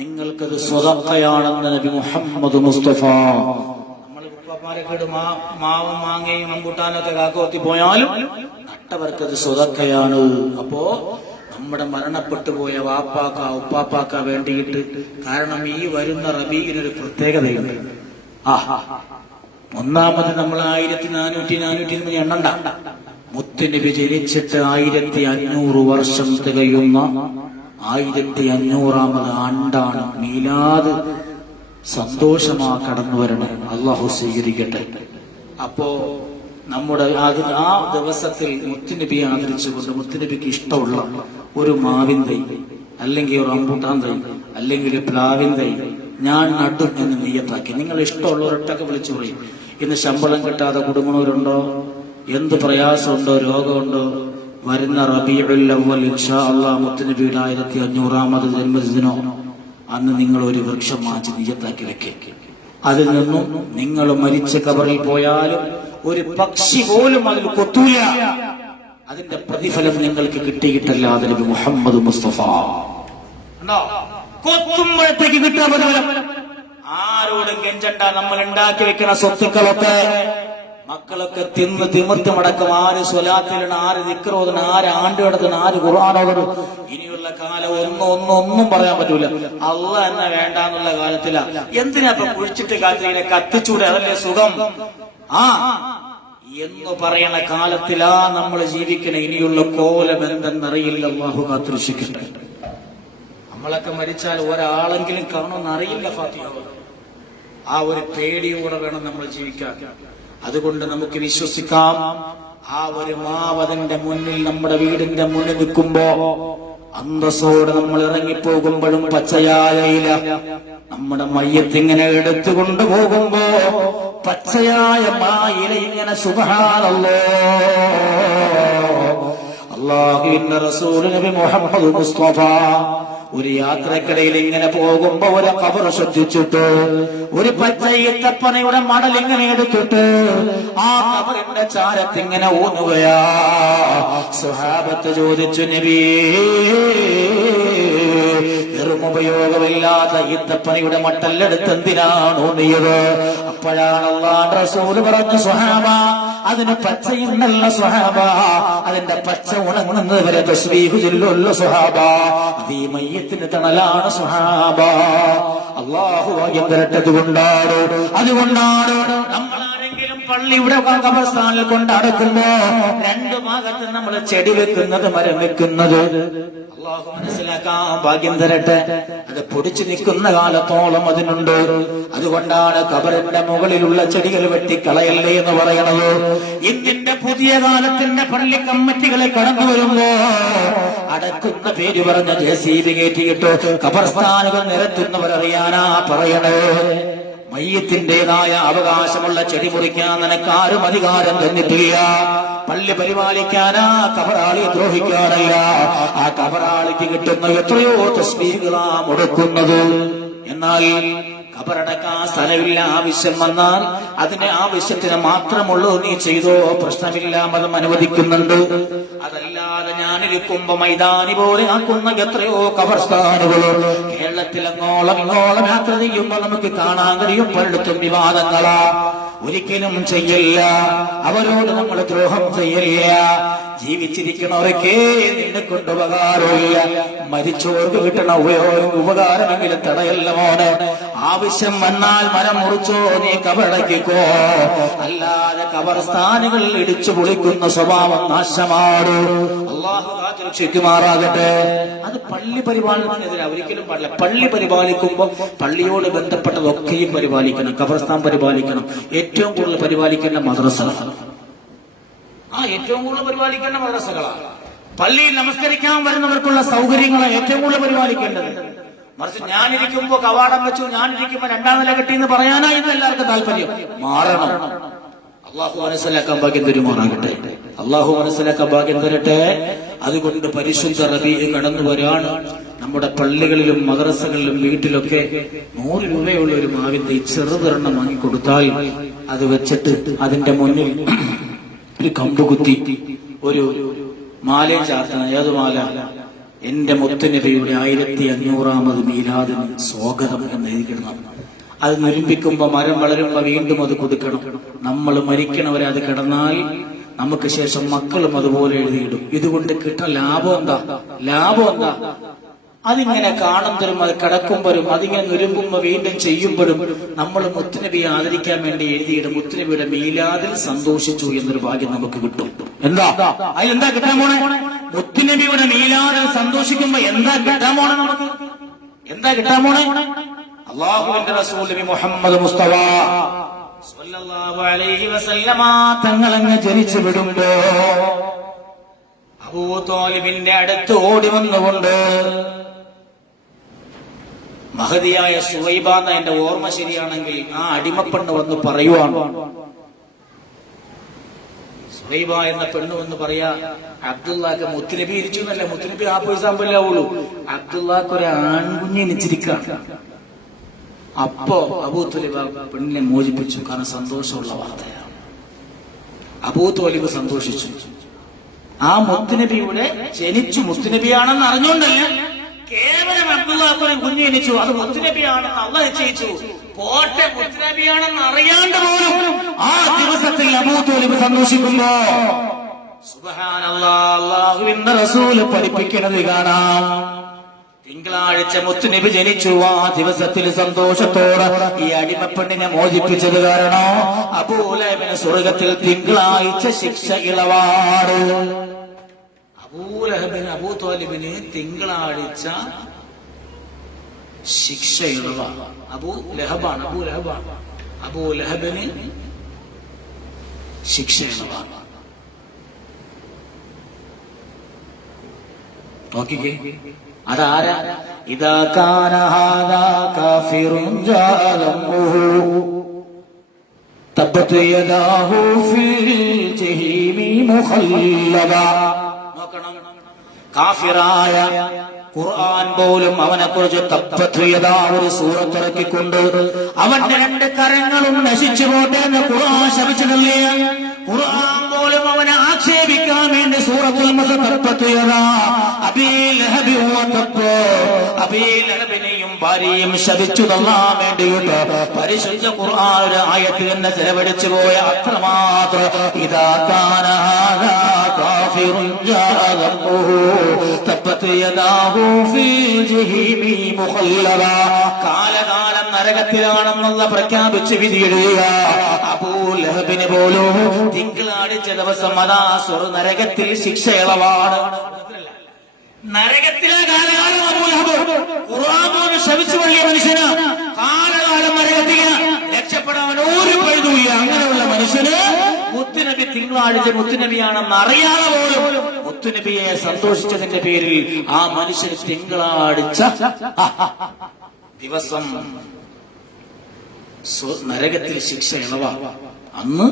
നിങ്ങൾക്കത് സ്വതക്കയാണെന്ന് നബി മുഹമ്മദ് മുസ്തഫ. നമ്മൾ ഉപ്പമാരെക്കേട് മാവും മാങ്ങയും അമ്പൂട്ടാനൊക്കെ കാക്കോത്തി പോയാലും നട്ടവർക്കത് സ്വതക്കയാണ്. അപ്പോ നമ്മുടെ മരണപ്പെട്ടു പോയ വാപ്പാക്ക ഉപ്പാപ്പാക്ക വേണ്ടിയിട്ട്, കാരണം ഈ വരുന്ന റബീഇനൊരു പ്രത്യേകതയുണ്ട്. ഒന്നാമത് നമ്മൾ 1400 എണ്ണണ്ട. മുത്തുനബി ജനിച്ചിട്ട് 1500 വർഷം തികയുന്ന 1500ാമത് ആണ്ടാണ് മീലാദ് സന്തോഷമാ കടന്നു വരണം. അള്ളാഹു സ്വീകരിക്കട്ടെ. അപ്പോ നമ്മുടെ ആ ദിവസത്തിൽ മുത്തുനബിയെ ആദരിച്ചുകൊണ്ട് മുത്തുനബിക്ക് ഇഷ്ടമുള്ള ഒരു മാവിൻ തൈ അല്ലെങ്കിൽ ഒരു റംബൂട്ടാൻ തൈ അല്ലെങ്കിൽ പ്ലാവിൻ തൈ ഞാൻ നടും എന്ന് നിയ്യത്താക്കി. നിങ്ങൾ ഇഷ്ടമുള്ളവരൊട്ടൊക്കെ വിളിച്ചു പറയും. ഇന്ന് ശമ്പളം കിട്ടാതെ കുടുങ്ങുന്നവരുണ്ടോ? എന്ത് പ്രയാസമുണ്ടോ? രോഗമുണ്ടോ? വരുന്ന റബീഉൽ അവ്വൽ ഇൻഷാ അല്ലാഹ് മുത്തുനബിയുടെ 1500ാമത് ജന്മദിനോ അന്ന് നിങ്ങൾ ഒരു വൃക്ഷം മാറ്റി നിയ്യത്താക്കി വെക്കുക. അതിൽ നിന്നും നിങ്ങൾ മരിച്ച കബറിൽ പോയാലും ഒരു പക്ഷി പോലും അതിൽ കൊത്തൂല. അതിന്റെ പ്രതിഫലം നിങ്ങൾക്ക് കിട്ടിയിട്ടല്ലാതെ നബി മുഹമ്മദ് മുസ്തഫ കൊത്തുമ്പോഴത്തേക്ക് കിട്ടുക പ്രതിഫലം. ആരോടും കെഞ്ചണ്ട. നമ്മൾ ഉണ്ടാക്കി വെക്കുന്ന സ്വത്തുക്കളൊക്കെ മക്കളൊക്കെ തിന്ന് തിമിർത്ത് മടക്കും. ആര് സ്വലാത്തിലാണ്, ആര് ദിക്റോദന, ആര് ആണ്ട് കിടത്തിന്, ആര് ഖുർആനോദന. ഇനിയുള്ള കാലം ഒന്നും പറയാൻ പറ്റൂല. അള്ളാഹ് എന്നെ വേണ്ടാന്നുള്ള കാലത്തിലാ. എന്തിനാ ഇപ്പൊ കുഴിച്ചിട്ട് കാത്തിനെ കത്തിച്ചൂടെ? അതല്ലേ സുഖം. എന്ന് പറയണ കാലത്തിലാ നമ്മൾ ജീവിക്കണ. ഇനിയുള്ള കോലം എന്തെന്നറിയില്ല. അല്ലാഹു കാത്തുരക്ഷിക്കട്ടെ. നമ്മളൊക്കെ മരിച്ചാൽ ഒരാളെങ്കിലും കാണുമെന്ന് അറിയില്ല. ഫാത്തിഹ ആ ഒരു പേടിയോടെ വേണം നമ്മൾ ജീവിക്കാൻ. അതുകൊണ്ട് നമുക്ക് വിശ്വസിക്കാം, ആ ഒരു മാവതിന്റെ മുന്നിൽ നമ്മുടെ വീടിന്റെ മുന്നിൽ നിൽക്കുമ്പോ അന്തസ്സോടെ നമ്മൾ ഇറങ്ങിപ്പോകുമ്പോഴും പച്ചയായ ഇല നമ്മുടെ മയ്യത്തിങ്ങനെ എടുത്തുകൊണ്ട് പോകുമ്പോ പച്ചയായ ഇല ഇങ്ങനെ സുബ്ഹാനല്ലാഹ് അല്ലാഹുവിന്റെ റസൂൽ നബി മുഹമ്മദ് മുസ്തഫ ഒരു യാത്രക്കിടയിൽ ഇങ്ങനെ പോകുമ്പോ ഒരു ഖബർ ശ്രദ്ധിച്ചിട്ട് ഒരു പച്ച ഈത്തപ്പനയുടെ മടൽ ഇങ്ങനെ എടുത്തിട്ട് ആ ഖബറിന്റെ ചാരത്തിങ്ങനെ ഊന്നുകയാ. സ്വഹാബത്ത് ചോദിച്ചു, നബിയേ, ഉപയോഗമില്ലാത്ത ഈത്തപ്പനയുടെ മട്ടല്ലെടുത്ത് എന്തിനാണ് ഊന്നിയത്? അപ്പോഴാണ് അല്ലാഹുവിന്റെ റസൂൽ പറഞ്ഞു, സ്വഹാബ, അതിന് പച്ചയുണ്ടല്ല സ്വഹാബ, അതിന്റെ പച്ച ഉണങ്ങുന്നത് വരെ തസ്ബീഹ് ചൊല്ലുമല്ലോ സ്വഹാബ, അത് ഈ മയ്യത്തിന് തണലാണ് സ്വഹാബ. അല്ലാഹു ഭാഗ്യം തരട്ടെ. അതുകൊണ്ടാണ് നമ്മളാരെങ്കിലും പള്ളിയുടെ ഖബർസ്ഥാനിൽ കൊണ്ടടക്കുമ്പോ രണ്ടു ഭാഗത്ത് നമ്മൾ ചെടി വെക്കുന്നത്, മരം വെക്കുന്നത്. അല്ലാഹു മനസ്സിലാക്കാൻ ഭാഗ്യം തരട്ടെ. അത് പൊടിച്ചു നിൽക്കുന്ന കാലത്തോളം അതിനുണ്ട്. അതുകൊണ്ടാണ് ഖബറിന്റെ മുകളിലുള്ള ചെടികൾ വെട്ടിക്കളയല്ലേ എന്ന് പറയണത്. ഇന്ത്യന്റെ പുതിയ കാലത്തിന്റെ പള്ളി കമ്മിറ്റികളെ കടന്നു വരുമ്പോ അടക്കുന്ന പേര് പറഞ്ഞ JCB കയറ്റിയിട്ട് ഖബർസ്ഥാനുകൾ നിരത്തുന്നവരറിയാനാ പറയണേ. മയ്യത്തിന്റേതായ അവകാശമുള്ള ചെടി മുറിക്കാൻ നിനക്കാരും അധികാരം തന്നിട്ടില്ല. പള്ളി പരിപാലിക്കാനാ കബറാളി ദ്രോഹിക്കാനല്ല. ആ കബറാളിക്ക് കിട്ടുന്ന എത്രയോ തസ്ബീഹുകളാ മുടക്കുന്നത്. എന്നാൽ ഖബറടക്കാൻ സ്ഥലമില്ല, ആവശ്യം വന്നാൽ അതിന്റെ ആവശ്യത്തിന് മാത്രമുള്ളൂ നീ ചെയ്തോ, പ്രശ്നമില്ല, മതം അനുവദിക്കുന്നുണ്ട്. അതല്ലാതെ ഞാനിരിക്കുമ്പോ മൈതാനി പോലെ ആക്കുന്ന എത്രയോ ഖബർസ്ഥാനുകൾ കേരളത്തിൽ അങ്ങോളം ഇങ്ങോളം യാത്ര ചെയ്യുമ്പോ നമുക്ക് കാണാൻ കഴിയും. പലയിടത്തും വിവാദങ്ങളാ. ഒരിക്കലും ചെയ്യില്ല. അവരോട് നമ്മൾ ദ്രോഹം ചെയ്യില്ല. ജീവിച്ചിരിക്കുന്നവരൊക്കെ നിന്നെ കൊണ്ട് ഉപകാരമില്ല. മരിച്ചവർക്ക് കിട്ടണ ഉപകാരമെങ്കിലും തടയല്ല മോനെ. ആവശ്യം വന്നാൽ മരം മുറിച്ചോ, നീ കബറടക്കിക്കോ. അല്ലാതെ കബർസ്ഥാനുകൾ ഇടിച്ചു പൊളിക്കുന്ന സ്വഭാവം നാശമാടൂ. അല്ലാഹു കാത്തുരക്ഷിക്കുമാറാകട്ടെ. അത് പള്ളി പരിപാലനത്തിനെതിരെ ഒരിക്കലും പാടില്ല. പള്ളി പരിപാലിക്കുമ്പോൾ പള്ളിയോട് ബന്ധപ്പെട്ടതൊക്കെയും പരിപാലിക്കണം. കബർസ്ഥാൻ പരിപാലിക്കണം. ഏറ്റവും കൂടുതൽ പരിപാലിക്കേണ്ട മദ്രസകളാണ്. ഏറ്റവും കൂടുതൽ പരിപാലിക്കേണ്ട മദ്രസകളാണ്. പള്ളിയിൽ നമസ്കരിക്കാൻ വരുന്നവർക്കുള്ള സൗകര്യങ്ങളെ ഏറ്റവും കൂടുതൽ പരിപാലിക്കേണ്ടത്. മറിച്ച് ഞാനിരിക്കുമ്പോ കവാടം വെച്ചു, ഞാനിരിക്കുമ്പോ രണ്ടാം നില കെട്ടി എന്ന് പറയാനായിരുന്നു എല്ലാവർക്കും താല്പര്യം. മാറണം. അള്ളാഹു മനസ്സിലാക്കാൻ ഭാഗ്യം തരുമാറാകട്ടെ. അള്ളാഹു മനസ്സിലാക്കാൻ ഭാഗ്യം തരട്ടെ. അതുകൊണ്ട് പരിശുദ്ധ റബീഉ കടന്നു വരാണ്. നമ്മുടെ പള്ളികളിലും മദ്രസകളിലും വീട്ടിലൊക്കെ 100 രൂപയുള്ള ഒരു മാവിന്റെ ചെറുതെണ്ണം വാങ്ങിക്കൊടുത്താൽ അത് വെച്ചിട്ട് അതിന്റെ മുന്നിൽ ഒരു കമ്പ് കുത്തി ഒരു മാലയും ചാർത്തണം. ഏത് മാല? എന്റെ മുത്തുനബിയുടെ 1500ാമത് മീലാദിന് സ്വാഗതം എന്ന് എഴുതിക്കിടണം. അത് നിർമ്മിക്കുമ്പോ മരം വളരുമ്പോ വീണ്ടും അത് കൊടുക്കണം. നമ്മൾ മരിക്കണവരെ അത് കിടന്നാൽ നമുക്ക് ശേഷം മക്കളും അതുപോലെ എഴുതിയിടും. ഇതുകൊണ്ട് കിട്ടുന്ന ലാഭം എന്താ? അതിങ്ങനെ കാണുമ്പോഴും അത് കിടക്കുമ്പോഴും അതിങ്ങനെ നുരുമ്പുമ്പോ വീണ്ടും ചെയ്യുമ്പോഴും നമ്മൾ മുത്തുനബിയെ ആദരിക്കാൻ വേണ്ടി എഴുതിയിടും. മുത്തുനബിയുടെ മീലാദിൽ സന്തോഷിച്ചു എന്നൊരു ഭാഗ്യം നമുക്ക് കിട്ടും. എന്താ കിട്ടാൻ പോണേ? മുത്തുനബിയുടെ മീലാദിൽ സന്തോഷിക്കുമ്പോ എന്താ കിട്ടാൻ പോണേ? നമുക്ക് എന്താ കിട്ടാൻ പോണേ? അല്ലാഹുവിന്റെ റസൂൽ നബി മുഹമ്മദ് മുസ്തഫ സ്വല്ലല്ലാഹു അലൈഹി വസല്ലമ തങ്ങളങ്ങ് ജനിച്ചു വിടുമ്പോ അബൂ ത്വാലിബിന്റെ അടുത്ത് ഓടി വന്നുകൊണ്ട് മഹദിയായ സുവൈബ എന്ന എന്റെ ഓർമ്മ ശരിയാണെങ്കിൽ ആ അടിമപ്പെണ്ണ് വന്ന് പറയുവാണ്. സുവൈബ എന്ന പെണ്ണ് വന്ന് പറയാ, അബ്ദുള്ളാക്ക് മുത്തുനബി ഇരിച്ചു എന്നല്ല, മുത്തുനബി ആ പേഴ്സാമ്പല്ലാവുള്ളൂ, അബ്ദുള്ളാക്ക് ഒരു ആൺകുഞ്ഞ് ഇരിച്ചിരിക്കാം. അപ്പോ അബൂ ത്വലിബ് പെണ്ണിനെ മോചിപ്പിച്ചു. കാരണം സന്തോഷമുള്ള വാർത്തയാണ്. അബൂ ത്വലിബ് സന്തോഷിച്ചു. ആ മുത്തുനബിയുടെ ജനിച്ചു മുത്തുനബിയാണെന്ന് അറിഞ്ഞുകൊണ്ടല്ല, കേവലം അബ്ദുള്ളാഹ് കുഞ്ഞു ജനിച്ചു, അത് മുത്തുനബിയാണെന്ന് അള്ളാഹ് നിശ്ചയിച്ചു. പോട്ടെ, മുത്തുനബിയാണെന്ന് അറിയാണ്ട് പോലും ആ ദിവസത്തിൽ അബൂ ത്വലിബ് സന്തോഷിക്കുമ്പോ സുബ്ഹാനല്ലാഹ്, അല്ലാഹുവിന്റെ റസൂല് പഠിപ്പിക്കുന്നത് കാണാം. തിങ്കളാഴ്ച മുത്തുനബി ജനിച്ചു. ആ ദിവസത്തിൽ സന്തോഷത്തോടെ ഈ അടിമപ്പെണ്ണിനെ മോചിപ്പിച്ചത് കാരണം അബൂ ലഹബിന് സ്വർഗത്തിൽ തിങ്കളാഴ്ച ശിക്ഷ ഇളവാട്. അബൂ ലഹബിന് അബൂ ത്വാലിബിന് തിങ്കളാഴ്ച ശിക്ഷ ഇളവാണ്. അബൂ ലഹബാണ് അബൂ ലഹബിന് ശിക്ഷ ഇളവാണ്. നോക്കിക്കേ, അതാരാ? ഇദാ കാന ഹാദാ കാഫിറുൻ ജാലമുഹു തബ്ബത് യദാഹു ഫിൽ ജഹീമി മുഖല്ലദാ. നോക്കണം, കാഫിറായ ഖുർആൻ പോലും അവനെ കുറിച്ച് തബ്ബത് യദാ ഒരു സൂറത്ത് ഇറക്കിക്കൊണ്ട് അവന്റെ രണ്ട് കരങ്ങളും നശിച്ചു പോട്ടെ എന്ന് ഖുർആൻ ശപിച്ചിട്ടില്ലേ? ഖുർആൻ പോലും അവനെ ആക്ഷേപിക്കാൻ വേണ്ടി സൂറത്തുൽ തബ്ബത് യദാ അബീ ലഹബി വ തബ്ബ, അബീ ലഹബിനെയും ഭാര്യയും ശപിച്ചു തള്ളാൻ വേണ്ടിയിട്ട് പരിശുദ്ധ ഖുർആൻ ഒരു ആയത്ത് തന്നെ ചെലവഴിച്ചു പോയ അത്രമാത്രം. ഇദാ കാന ഹാദാ കാഫിറുൻ ജാഅഹു തബ്ബത് യദാഹു ഫിൽ ജഹീമി മുഖല്ലദാ. കാലകാലം നരകത്തിലാണെന്നുള്ള പ്രഖ്യാപിച്ച് വിധിയെഴുതുക. അബൂ ലഹബിന് പോലും തിങ്കളാഴ്ച ദിവസം അതാ നരകത്തിൽ ശിക്ഷ ഇളവാണ്. നരകത്തിലെ കാലകാലം അബൂ ലഹബ് ഖുർആൻ പോലും ശപിച്ചു വലിയ മനുഷ്യന് കാലകാലം നരകത്തില രക്ഷപ്പെടാൻ ഒരു വഴിയുമില്ല. അങ്ങനെയുള്ള മനുഷ്യന് മുത്തുനബി തിങ്കളാഴ്ച മുത്തുനബിയാണെന്ന് അറിയാതെ പോലും മുത്തുനബിയെ സന്തോഷിച്ചതിന്റെ പേരിൽ ആ മനുഷ്യന് തിങ്കളാഴ്ച ദിവസം നരകത്തിൽ ശിക്ഷ ഇളവാ. അന്ന്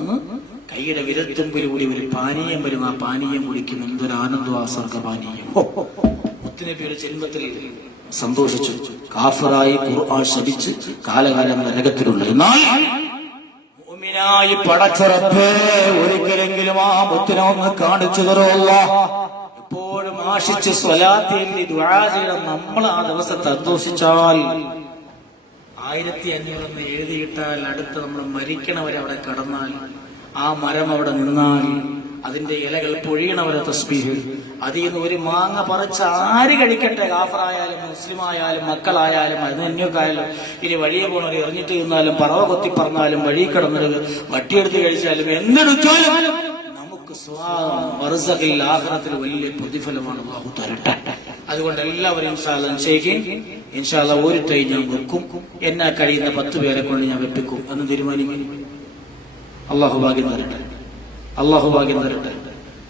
കൈയുടെ വിരൽത്തുമ്പിലൂടെ ഒരു പാനീയം വരും. ആ പാനീയം കുടിക്കും. എന്തൊരു ആനന്ദ സ്വർഗപാനീയം. മുത്തുനബിയുടെ ജന്മത്തിൽ സന്തോഷിച്ചു. കാഫിറായി ഖുർആൻ ശപിച്ച് കാലകാലം നരകത്തിലുള്ള. എന്നാൽ മുഅ്മിനായി പടച്ച റബ്ബേ, ഒരിക്കലെങ്കിലും ആ മുത്തിനെ ഒന്ന് കാണിച്ചു തരുമല്ല. എപ്പോഴും ആശിച്ച് സ്വലാത്തിൽ ദുആ ചെയ്യണം. നമ്മൾ ആ ദിവസം സന്തോഷിച്ചാൽ 1500 എഴുതിയിട്ടാൽ അടുത്ത് നമ്മൾ മരിക്കണവരെ അവിടെ കടന്നാൽ, ആ മരം അവിടെ നിന്നാൽ, അതിന്റെ ഇലകൾ പൊഴിയണവരെ തസ്ബീഹ്, അതിൽ നിന്ന് ഒരു മാങ്ങ പറിച്ച് ആര് കഴിക്കട്ടെ, കാഫറായാലും മുസ്ലിമായാലും മക്കളായാലും അതിനൊക്കെയായാലും, ഇനി വഴിയെ പോണവർ എറിഞ്ഞിട്ട് നിന്നാലും പറവ കൊത്തി പറഞ്ഞാലും വഴി കിടന്നത് വട്ടിയെടുത്ത് കഴിച്ചാലും എന്തെടുത്താലും നമുക്ക് വറുസഖിൽ ആഖിറത്തിൽ വലിയ പ്രതിഫലമാണ് അല്ലാഹു തരട്ടെ. അതുകൊണ്ട് എല്ലാവരും ഇൻഷാ അല്ലാഹ് ഒരു തൈ ഞാൻ വെക്കും. എന്നാ കഴിയുന്ന 10 പേരെ കൊണ്ട് ഞാൻ വെപ്പിക്കും എന്ന് തീരുമാനിക്കും. അല്ലാഹു ഭാഗ്യം തരട്ടെ, അല്ലാഹു ഭാഗ്യം തരട്ടെ,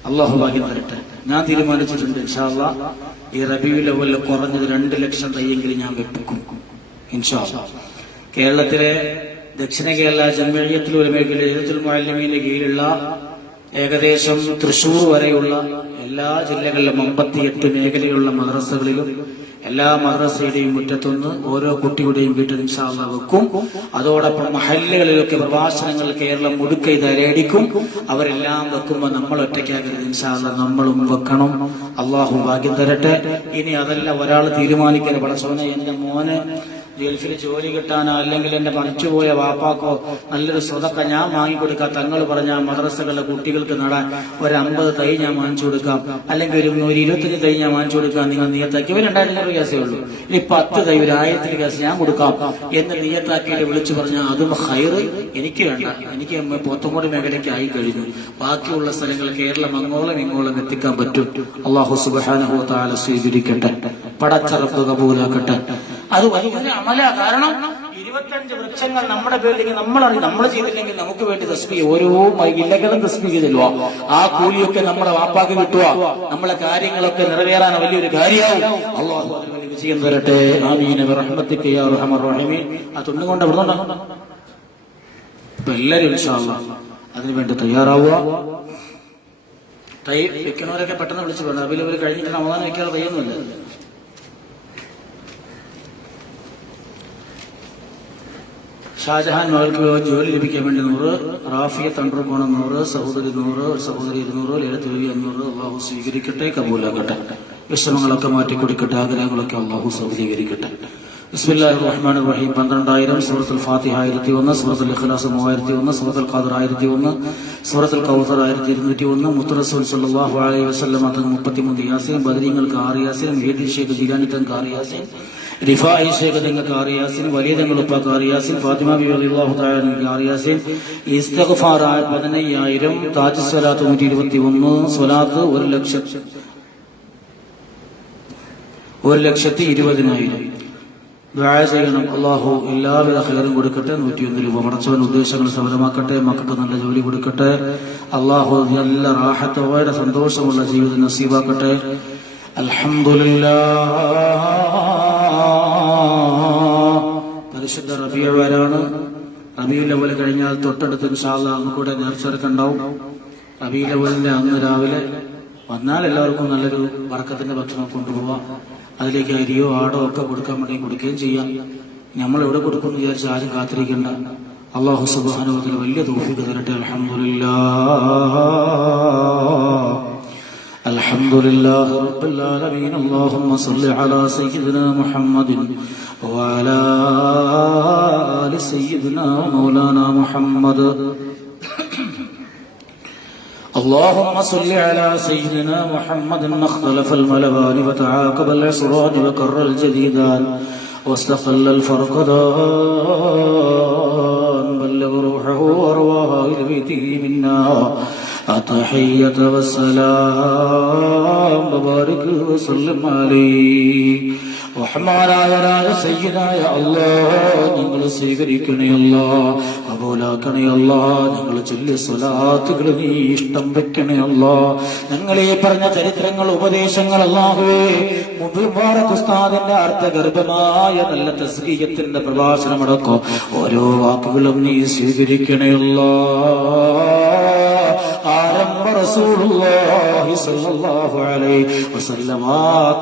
അല്ലാഹു ഭാഗ്യം തരട്ടെ. ഞാൻ തീരുമാനിച്ചിട്ടുണ്ട് ഇൻഷാ അല്ലാഹ് ഈ റബീഉൽ അവ്വൽ കുറഞ്ഞത് 2 ലക്ഷം തൈയെങ്കിലും ഞാൻ വെപ്പിക്കും ഇൻഷാ അല്ലാഹ്. കേരളത്തിലെ ദക്ഷിണ കേരള ജംഇയ്യത്തുൽ ഉലമയുടെ ലൈലത്തുൽ മുഅല്ലിമീന്റെ കീഴിലുള്ള ഏകദേശം തൃശൂർ വരെയുള്ള എല്ലാ ജില്ലകളിലും 58 മേഖലയിലുള്ള മദ്രസകളിലും എല്ലാ മദ്രസയുടെയും മുറ്റത്തുനിന്ന് ഓരോ കുട്ടിയുടെയും വീട്ടിൽ ഇൻഷാ അല്ലാഹ് വെക്കും. അതോടൊപ്പം മഹല്ലുകളിലൊക്കെ പ്രഭാഷണങ്ങൾ കേരളം മുഴുക്ക ഇതരടിക്കും. അവരെല്ലാം വെക്കുമ്പോൾ നമ്മൾ ഒറ്റയ്ക്കാകരുത്. ഇൻഷാ അല്ലാഹ് നമ്മളും വെക്കണം. അള്ളാഹു ഭാഗ്യം തരട്ടെ. ഇനി അതല്ല ഒരാൾ തീരുമാനിക്കരുത്, പടച്ചോനെ എന്റെ മോന് ഗൾഫിൽ ജോലി കിട്ടാനോ അല്ലെങ്കിൽ എന്റെ മരിച്ചുപോയ വാപ്പാക്കോ നല്ലൊരു സ്വതക്ക ഞാൻ വാങ്ങിക്കൊടുക്കാം, തങ്ങൾ പറഞ്ഞ മദ്രസകളിലെ കുട്ടികൾക്ക് നടാൻ ഒരു 50 തൈ ഞാൻ വാങ്ങിച്ചു കൊടുക്കാം, അല്ലെങ്കിൽ ഒരു 125 തൈ ഞാൻ വാങ്ങിച്ചു കൊടുക്കാം, നിങ്ങൾ നിയത്താക്കി. ഇവർ 2000 കേസേ ഉള്ളൂ, ഇനി 10 തൈ ഒരു 1000 കേസ് ഞാൻ കൊടുക്കാം എന്ന് നിയത്താക്കിയിട്ട് വിളിച്ചു പറഞ്ഞാൽ അതും ഹൈറ് എനിക്ക് വേണ്ട. എനിക്ക് പോത്തങ്കോട് മേഖലയ്ക്ക് ആയി കഴിഞ്ഞു. ബാക്കിയുള്ള സ്ഥലങ്ങൾ കേരളം അങ്ങോളം ഇങ്ങോളം എത്തിക്കാൻ പറ്റും. അല്ലാഹു സുബ്ഹാനഹു വ തആല സ്വീകരിക്കട്ടെ, പടച്ച റബ്ബ് കബൂലാക്കട്ടെ. അത് വലിയൊരു അമല. കാരണം 25 വൃക്ഷങ്ങൾ നമ്മുടെ പേരിലേക്ക് നമ്മളറിയും, നമ്മൾ ചെയ്തില്ലെങ്കിൽ നമുക്ക് വേണ്ടി തസ്ബീഹ് ഓരോ ഇല്ലകളും തസ്ബീഹ് ചെല്ലുക. ആ കൂലിയൊക്കെ നമ്മുടെ വാപ്പാക്ക് കിട്ടുക. നമ്മളെ കാര്യങ്ങളൊക്കെ നിറവേറാൻ വലിയൊരു കാര്യമാവും. അല്ലാഹു അതിന് വലിയ വിജയം തരട്ടെ. ആമീൻ ബിറഹ്മതിക യാ അർഹമർ റഹീമീൻ. ആ തുണ്ടുകൊണ്ട് അവിടുന്ന് ഇപ്പൊ എല്ലാവരും ഇൻഷാ അല്ലാഹ് അതിനു വേണ്ടി തയ്യാറാവുക. തൈ വെക്കണവരൊക്കെ പെട്ടെന്ന് വിളിച്ചു വേണം. അവർ കഴിഞ്ഞിട്ട് റമദാൻ വെക്കാതെ തയ്യൊന്നുമില്ല. ഷാജഹാൻ മകൾക്ക് ജോലി ലഭിക്കാൻ വേണ്ടി 100, റാഫിയ തണ്ടർകോണം 100, സഹോദരി 100, സഹോദരി 200, ലളിത് 500. അള്ളാഹു സ്വീകരിക്കട്ടെ, കബൂലാക്കട്ടെ. വിഷമങ്ങളൊക്കെ മാറ്റിക്കൊടുക്കട്ടെ, ആഗ്രഹങ്ങളൊക്കെ അള്ളാഹു സൗകര്യീകരിക്കട്ടെ. ബിസ്മില്ലാഹിർ റഹ്മാനിർ റഹീം. 12,000 സൂറത്തുൽ ഫാത്തിഹ 1001, സൂറത്തുൽ ഇഖ്ലാസ് 3001, സൂറത്തുൽ ഖദർ 1001, സൂറത്തുൽ കൗസർ 1201, മുത്ത് റസൂൽ സല്ലല്ലാഹു അലൈഹി വസല്ലം തങ്ങൾ 33 യാസീൻ, ബദരീങ്ങൾക്ക് 6 യാസീൻ, മേദി ഷേഖ് ജിലാനി തങ്ങൾക്ക് 6 യാസീൻ, റിഫായി ഷേഖ് തങ്ങൾക്ക് 6 യാസീൻ, വലിയ തങ്ങൾ ഉപ്പാക്ക് 6 യാസീൻ, ഫാത്തിമ ബിബി റളിയല്ലാഹു തആല അൻഹയ്ക്ക് 6 യാസീൻ, ഇസ്തിഗ്ഫാർ 15,000, താജ് സ്വലാത്ത് 121, സ്വലാത്ത് 1,20,000. ദുആ ചെയ്യണം. അല്ലാഹു എല്ലാവിധ ഖൈറും കൊടുക്കട്ടെ. 101 രൂപ. പടച്ചവൻ ഉദ്ദേശങ്ങൾ സഫലമാക്കട്ടെ. മക്കൾക്ക് നല്ല ജോലി കൊടുക്കട്ടെ. അല്ലാഹു നല്ല റാഹത്തോടെ സന്തോഷമുള്ള ജീവിതം നസീബാക്കട്ടെ. അൽഹംദുലില്ലാഹ്. പരിശുദ്ധ റബീഉൽ അവ്വലാണ്. റബീഉൽ അവ്വൽ കഴിഞ്ഞാൽ തൊട്ടടുത്ത് ഇൻഷാ അല്ലാഹ് നമുക്കിവിടെ നേർച്ചയൊരുക്കുണ്ടാവും. റബീഉൽ അവ്വലിന്റെ അന്ന് രാവിലെ വന്നാൽ എല്ലാവർക്കും നല്ലൊരു ബർക്കത്തിന്റെ ഭക്ഷണം കൊണ്ടുപോവാം. അതിലേക്ക് അരിയോ ആടോ ഒക്കെ കൊടുക്കാൻ വേണ്ടി കൊടുക്കുകയും ചെയ്യാം. നമ്മൾ എവിടെ കൊടുക്കുമെന്ന് വിചാരിച്ച് ആരും കാത്തിരിക്കേണ്ട. അല്ലാഹു സുബ്ഹാനഹു വ തആല വലിയ തൗഫീഖ് തരട്ടെ. അൽഹംദുലില്ലാഹി റബ്ബിൽ ആലമീൻ. അല്ലാഹുമ്മ സ്വല്ലി അലാ സയ്യിദിനാ മുഹമ്മദിൻ വഅലാ ആലി സയ്യിദിനാ മൗലാനാ മുഹമ്മദ്. اللهم صل على سيدنا محمد. ما اختلف الملوان وتعاقب العصران وكر الجديدان واستقل الفرقدان. بلغ روحه وارواها الى بيته منا التحية والسلام. وبارك وسلم عليه. റഹ്മാനായ സയ്യിദായ അല്ലാഹ് ഞങ്ങൾ സ്വീകരിക്കണേ അല്ലാഹ്, കബൂലാക്കണേ അല്ലാഹ്. ഞങ്ങൾ ചൊല്ലിയ സ്വലാത്തുകൾ നീ ഇഷ്ടം വെക്കണേ അല്ലാഹ്. ഞങ്ങളീ പറഞ്ഞ ചരിത്രങ്ങൾ, ഉപദേശങ്ങൾ അല്ലാഹുവേ, മുബാറക് ഉസ്താദിന്റെ അർത്ഥഗർഭമായ നല്ല തസ്ബീഹത്തിന്റെ പ്രഭാഷണമടക്കം ഓരോ വാക്കുകളും നീ സ്വീകരിക്കണേ അല്ലാഹ്. ആരംഭ റസൂലുള്ളാഹി സ്വല്ലല്ലാഹു അലൈഹി വസല്ലം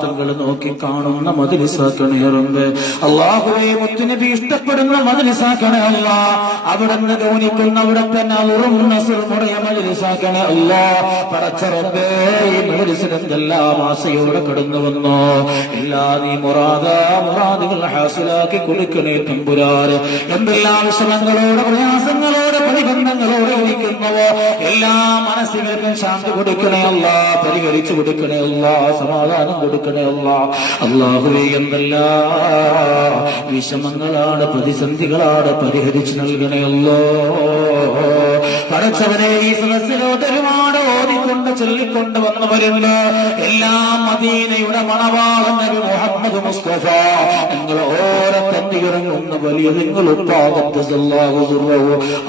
തങ്ങൾ നോക്കി കാണുന്ന മജ്ലിസാക്കണേ റബ്ബേ. അല്ലാഹുവേ, മുത്തുനബി ഇഷ്ടപ്പെടുന്ന മജ്ലിസാക്കണേ അല്ലാഹ്. അവിടുന്ന് ഗൗനിക്കുന്ന അവിടുത്തെ നറും നസ്റുമുடைய മജ്ലിസാക്കണേ അല്ലാഹ്. പടച്ച റബ്ബേ, ഈ മജ്ലിസിൽ എന്തെല്ലാം ആശയോടെ കടന്നു വന്നോ എല്ലാ നീ മുറാദുകൾ ഹാസിലാക്കി കൊടുക്കണേ തമ്പുരാനെ. എന്തെല്ലാം വിഷമങ്ങളോടെ, പ്രയാസങ്ങളോടെ, പ്രതിബന്ധങ്ങളോടെ ഇരിക്കുന്നവോ എല്ലാ മനസ്സുകൾക്കും ശാന്തി കൊടുക്കണേ അല്ലാഹ്, പരിഹരിച്ചു കൊടുക്കണേ അല്ലാഹ്, സമാധാനം കൊടുക്കണേ അല്ലാഹ്. അല്ലാഹുവേ, എന്തെല്ലാം വിഷമങ്ങളാണ്, പ്രതിസന്ധികളാണ്, പരിഹരിച്ചു നൽകണേ അല്ലാഹ്. പടച്ചവനെ, ഈ സദസ്സിലോട്ട് ഒരുപാട് ഓതിക്കൊണ്ട് ചൊല്ലിക്കൊണ്ട് വന്നവരുണ്ട്. എല്ലാം മദീനയുടെ മണവാളൻ നബി മുഹമ്മദ് മുസ്തഫ നിങ്ങൾ ഓരത്തെത്തിയിറങ്ങുന്ന വലിയ നിങ്ങൾ ഉപ്പാകത്ത്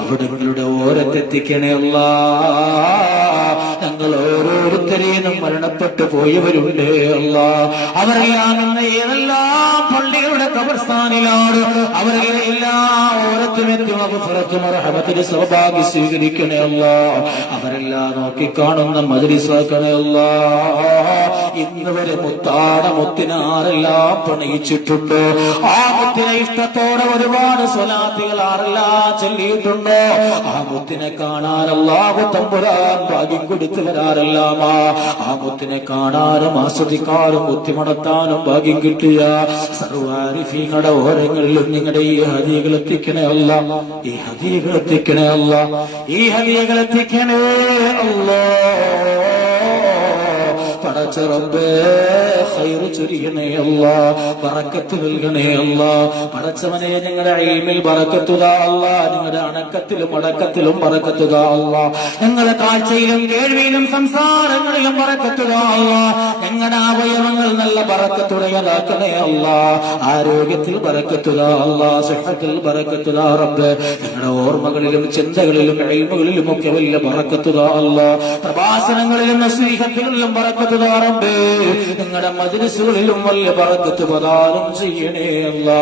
അവിടങ്ങളുടെ ഓരത്തെത്തിക്കണേ അല്ലാഹ്. ഞങ്ങൾ ഓരോരുത്തരെയും മരണപ്പെട്ടു പോയവരുണ്ട് അല്ലാഹ്. അവരെല്ലാം ഇന്ന് ഏതെല്ലാം പള്ളികളുടെ ഖബർസ്ഥാനിലാണ്. അവരെല്ലാം എല്ലാ ഓരത്തിനെത്തും അഗ്ഫിറത്തും റഹ്മത്തും സൗഭാഗ്യം സ്വീകരിക്കണേ അല്ലാഹ്. അവരെല്ലാം നോക്കിക്കാണുന്ന മജ്ലിസാക്കണേ അല്ലാഹ്. ഇന്ന് വരെ മുത്തിന് ആരെല്ലാം പണിയിച്ചിട്ടുണ്ടോ, ആ മുത്തിനെ ഇഷ്ടത്തോടെ ഒരുപാട് സ്വലാത്തുകൾ ആരെല്ലാം ചൊല്ലിയിട്ടുണ്ടോ, ആ മുത്തിനെ കാണാൻ അല്ലാഹു തമ്പുരാൻ ഭാഗ്യം കൊടുത്തവരാരെല്ലാം ആ മുത്തിനെ കാണാനും ആസ്വദിക്കാനും ബുദ്ധിമുടത്താനും ഭാഗ്യം കിട്ടിയ സർവാരിഫീങ്ങളുടെ ഓരങ്ങളിലും നിങ്ങളുടെ ഈ ഹദിയകൾ എത്തിക്കണേ അല്ലാഹ്. ഈ ഹദിയകൾ എത്തിക്കണേ അല്ലാഹ്. ഈ ഹദിയകൾ എത്തിക്കണേ അല്ലാഹ്. പടച്ച റബ്ബേ, ഖൈർ ചൊരിയണേ അല്ലാ, ബറക്കത്ത് നൽകണേ അല്ലാ. പടച്ചവനെ ഞങ്ങളുടെ ഇൽമിൽ ബറക്കത്ത് താ അല്ലാ, ഞങ്ങളുടെ അടക്കത്തിലും അടക്കത്തിലും ബറക്കത്ത് താ അല്ലാ, ഞങ്ങളുടെ കാഴ്ചയിലും കേൾവിയിലും സംസാരങ്ങളിലും ബറക്കത്ത് താ അല്ലാ, ഞങ്ങളുടെ അവയവങ്ങൾ നല്ല ബറക്കത്തുടയതാക്കണേ അല്ലാ, ആരോഗ്യത്തിൽ ബറക്കത്ത് താ അല്ലാ, സിഹത്തിൽ ബറക്കത്ത് താ റബ്ബ്. ഞങ്ങളുടെ ഓർമ്മകളിലും ചിന്തകളിലും ഇൽമുകളിലും ഒക്കെ വലിയ ബറക്കത്ത് താ അല്ലാ, പ്രഭാഷണങ്ങളിലും നസീഹത്തുകളിലും ബറക്കത്ത് താ റബ്ബ്. ഞങ്ങളുടെ മജ്‌ലിസുകളിലും വലിയ ബറക്കത്ത് പ്രദാനം ചെയ്യണേ അല്ലാ.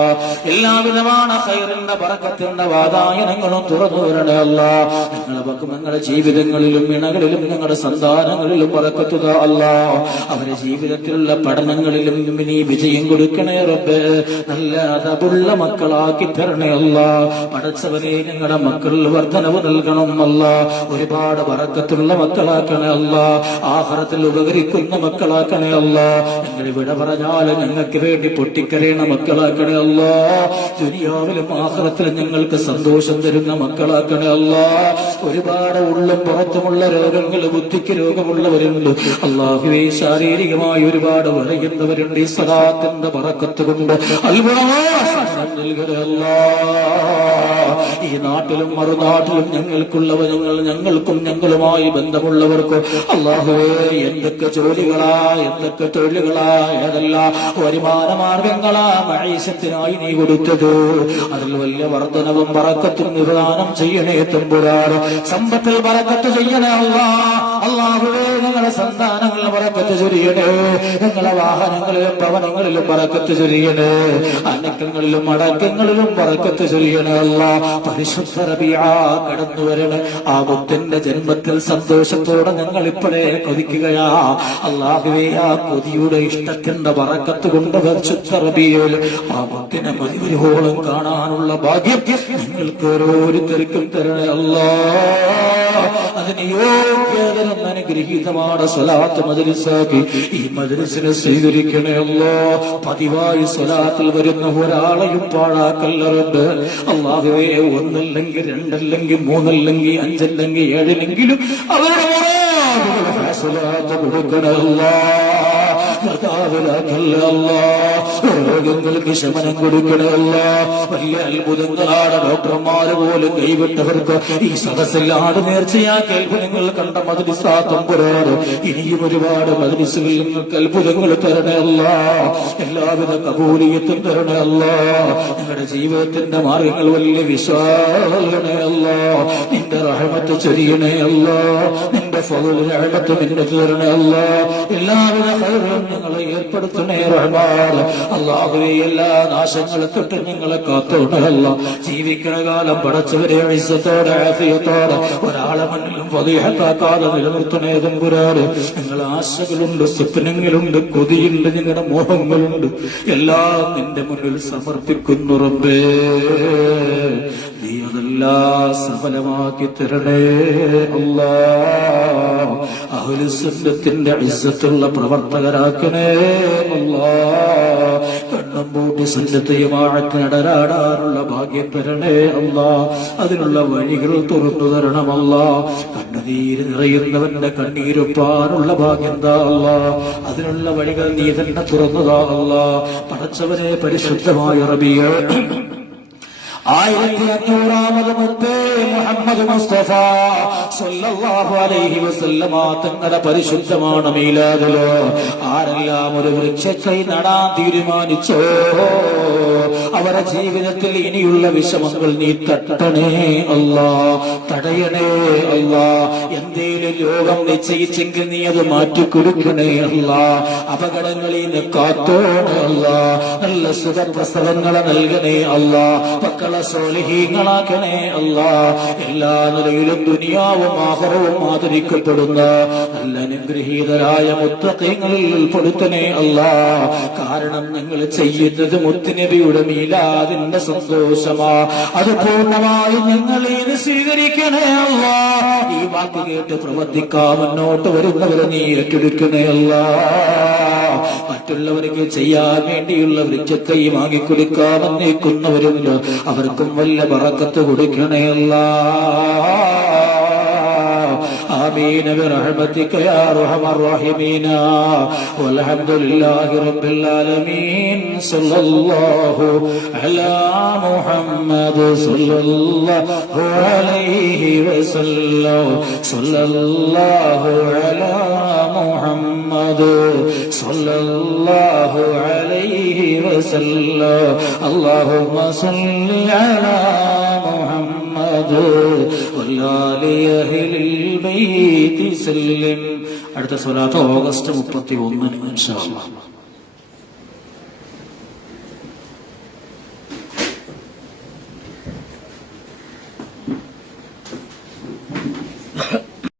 എല്ലാവിധமான ഖൈറിന്റെ ബറക്കത്തിന്റെ വാതായനങ്ങളും തുറന്നു വരണേ അല്ലാ. ഞങ്ങളുടെ ജീവിതങ്ങളിലും ഇണകളിലും ഞങ്ങളുടെ സന്താനങ്ങളിലും ബറക്കത്ത് താ അല്ലാ. അവരുടെ ജീവിതത്തിലുള്ള പഠനങ്ങളിലും നീ വിജയം കൊടുക്കണേ റബ്ബേ. നല്ല അതബുള്ള മക്കളാക്കി തരണേ അല്ലാ. പടച്ചവനെ ഞങ്ങളുടെ മക്കളിൽ വർധനവ് നൽകണം അല്ലാ. ഒരുപാട് ബറക്കത്തുള്ള മക്കളാക്കണേ അല്ലാ. ആഖിറത്തിൽ ഉപകരിക്കുന്ന മക്കളാക്കണേ അല്ലാ. ഞങ്ങൾ വിട പറഞ്ഞാൽ ഞങ്ങൾക്ക് വേണ്ടി പൊട്ടിക്കരയണ മക്കളാക്കണേ അല്ലാ. ദുനിയാവിലും ആഖിറത്തിലും ഞങ്ങൾക്ക് സന്തോഷം തരുന്ന മക്കളാക്കണേ അല്ലാ. ഒരുപാട് ഉള്ളും പുറത്തുമുള്ള രോഗങ്ങൾ, ബുദ്ധിക്ക് രോഗമുള്ളവരുണ്ട് അല്ലാഹുവേ. ശാരീരികമായി ഒരുപാട് വലയുന്നവരുണ്ട്. ഈ സലാത്തിന്റെ ബറക്കത്ത് കൊണ്ട് അത്ഭുതമായ നൽകണേ അല്ലാ. ഈ നാട്ടിലും മറുനാട്ടിലും ഞങ്ങൾക്കുള്ളവർ ഞങ്ങൾക്കും ഞങ്ങളുമായി ബന്ധമുള്ളവർക്കും അല്ലാഹുവേ എന്തൊക്കെ ജോലികളാ, എന്തൊക്കെ തൊഴിലുകളാ, ഏതെല്ലാം വരുമാന മാർഗങ്ങളാ മഈശത്തിനായി നീ കൊടുത്തത്, അതിൽ വലിയ വർധനവും ബറക്കത്തും നിദാനം ചെയ്യണേ തമ്പുരാൻ. സമ്പത്തിൽ ബറക്കത്ത് ചെയ്യണേ അല്ലാ. അല്ലാഹുവേ ഞങ്ങളുടെ സന്താനങ്ങളിൽ ബറക്കത്ത് ചൊരിയണേ. ഞങ്ങളുടെ വാഹനങ്ങളിലും ഭവനങ്ങളിലും ബറക്കത്ത് ചൊരിയണേ. അനക്കങ്ങളിലും അടക്കങ്ങളിലും ബറക്കത്ത് ചൊരിയണേ അല്ലാ. പരിശുദ്ധ റബീഅ കടന്നു വരണേ. ആ മുത്തിന്റെ ജന്മത്തിൽ സന്തോഷത്തോടെ ഞങ്ങൾ ഇപ്പോഴേ കൊതിക്കുകയാ അല്ലാഹുവേ. ആ കൊതിയുടെ ഇഷ്ടത്തിന്റെ ബറക്കത്ത് കൊണ്ട് പരിശുദ്ധ റബീഅയിൽ ആ മുത്തിനെ മതിവരുവോളം കാണാനുള്ള ഭാഗ്യം നിങ്ങൾക്ക് ഓരോരുത്തർക്കും തരണേ അല്ലാ. അതിന് യോഗ്യതരം അനുഗ്രഹീതമാണ് സ്വലാത്ത് മജ്‌ലിസാക്കി ഈ മജ്‌ലിസിനെ സ്വീകരിക്കണേ അല്ലാ. പതിവായി സ്വലാത്തിൽ വരുന്ന ഒരാളെയും പാഴാക്കല്ലറുണ്ട് അല്ലാഹുവേ. ഒന്നല്ലെങ്കിൽ രണ്ടല്ലെങ്കിൽ മൂന്നല്ലെങ്കിൽ അഞ്ചല്ലെങ്കിൽ ഏഴിലെങ്കിലും അവരുടെ സ്വലാത്ത് കൊടുക്കണേ അല്ലാ. രോഗങ്ങൾക്ക് ശമനം കൊടുക്കണമല്ല. വലിയ അത്ഭുതങ്ങളാണ് ഡോക്ടർമാര് പോലും കൈവിട്ടവർക്ക് ഈ സദസ്സിൽ ആട് നേർച്ചയാക്കി അത്ഭുതങ്ങൾ കണ്ട മജ്‌ലിസാ തമ്പുരാൻ. ഇനിയും ഒരുപാട് മജ്‌ലിസുകളിൽ നിങ്ങൾക്ക് അത്ഭുതങ്ങൾ തരണമല്ല. എല്ലാവിധ കബൂലിയത്തും തരണമല്ല. നിങ്ങളുടെ ജീവിതത്തിന്റെ മാർഗങ്ങൾ വലിയ വിശാലനയല്ല. നിന്റെ റഹ്മത്ത് ചൊരിയണയല്ല. നിന്റെ ഫള് റഹ്മത്ത് നിന്റെ തരണയല്ല. എല്ലാവിധ ഖൈറും ഞങ്ങളെ ഏർപ്പെടുത്തണേ റഹ്മാൻ. അല്ലാഹുവേ എല്ലാ നാശങ്ങളെ തൊട്ട് ഞങ്ങളെ കാത്തോണല്ല. ജീവിക്കണ കാലം പടച്ചവരെ ഇസ്സത്തോടെ ആഫിയത്തോടെ ഒരാളെ മുന്നിലും ഫളീഹത്താക്കാതെ നിലനിർത്തണേ തമ്പുരാൻ. ഞങ്ങളുടെ ആശകളുണ്ട്, സ്വപ്നങ്ങളുണ്ട്, കൊതിയുണ്ട്, ഞങ്ങളുടെ മോഹങ്ങളുണ്ട്, എല്ലാം നിന്റെ മുന്നിൽ സമർപ്പിക്കുന്നു റബ്ബേ. നീ അതെല്ലാം സഫലമാക്കി തരണേ അല്ലാ. അഹ്ലു സുന്നത്തിന്റെ ഇസ്സത്തുള്ള പ്രവർത്തകരാക്കണേ അല്ലാ. കണ്ണും പൂട്ടി സുന്നത്ത് ജമാഅത്ത് നടരാടാനുള്ള ഭാഗ്യം തരണേ അല്ലാ. അതിനുള്ള വഴികൾ തുറന്നു തരണമല്ലാ. കണ്ണുനീര് നിറയുന്നവന്റെ കണ്ണീരൊപ്പാനുള്ള ഭാഗ്യം താ അല്ലാ. അതിനുള്ള വഴികൾ നീ തന്നെ തുറന്നതാ അല്ലാ. പടച്ചവനെ പരിശുദ്ധമായ റബീഅ 1500 മുത്തേ മുഹമ്മദ് മുസ്തഫ സല്ലല്ലാഹു അലൈഹി വസല്ലമ തങ്ങളുടെ പരിശുദ്ധമാണ് മീലാദുലോ. ആരെല്ലാം ഒരു വൃക്ഷത്തൈ നടാൻ തീരുമാനിച്ചോ അവരുടെ ജീവിതത്തിൽ ഇനിയുള്ള വിഷമങ്ങൾ നീ തട്ടണേ അല്ലാ, തടയണേ അല്ലാ. എന്തേലും രോഗം നിശ്ചയിച്ചെങ്കിൽ നീ അത് മാറ്റിക്കൊടുക്കണേ അല്ലാ. അപകടങ്ങളിൽ നിന്ന് കാത്തോണേ അല്ലാ. നല്ല സുഖപ്രസവങ്ങളെ നൽകണേ അല്ലാ. മക്കളെ സ്വാലിഹീങ്ങളാക്കണേ അല്ലാ. എല്ലാ നിലയിലും ദുനിയാവും ആഖിറവും ആദരിക്കപ്പെടുന്ന നല്ല അനുഗ്രഹീതരായ മുത്തഖീങ്ങളിൽ ഉൾപ്പെടുത്തണേ അല്ലാ. കാരണം ഞങ്ങൾ ചെയ്യുന്നത് മുത്തുനബിയുടെ മീലാദിന്റെ സന്തോഷമാ. അത് പൂർണ്ണമായി ഞങ്ങളേത് സ്വീകരിക്കണേ അല്ലാ. ഈ വാക്ക് കേട്ട് പ്രവർത്തിക്കാൻ മുന്നോട്ട് വരുന്നവരെ നീ ഏറ്റെടുക്കണേ അല്ലാ. മറ്റുള്ളവർക്ക് ചെയ്യാൻ വേണ്ടിയുള്ള വൃക്ഷത്തൈ വാങ്ങിക്കൊടുക്കാമെന്നേക്കുന്നവരുണ്ട്. അവർക്കും വല്ല ബറക്കത്ത് കൊടുക്കണേ അല്ലാ. ആ آمين برحمتك يا أرحم الراحمين والحمد لله رب العالمين صلى الله على محمد صلى الله عليه وسلم صلى الله على محمد صلى الله عليه وسلم اللهم صل على محمد وآل أهل البيت سلم. അടുത്ത സ്വലാത്ത് ഓഗസ്റ്റ് 31 ഇൻഷാ അല്ലാഹ്.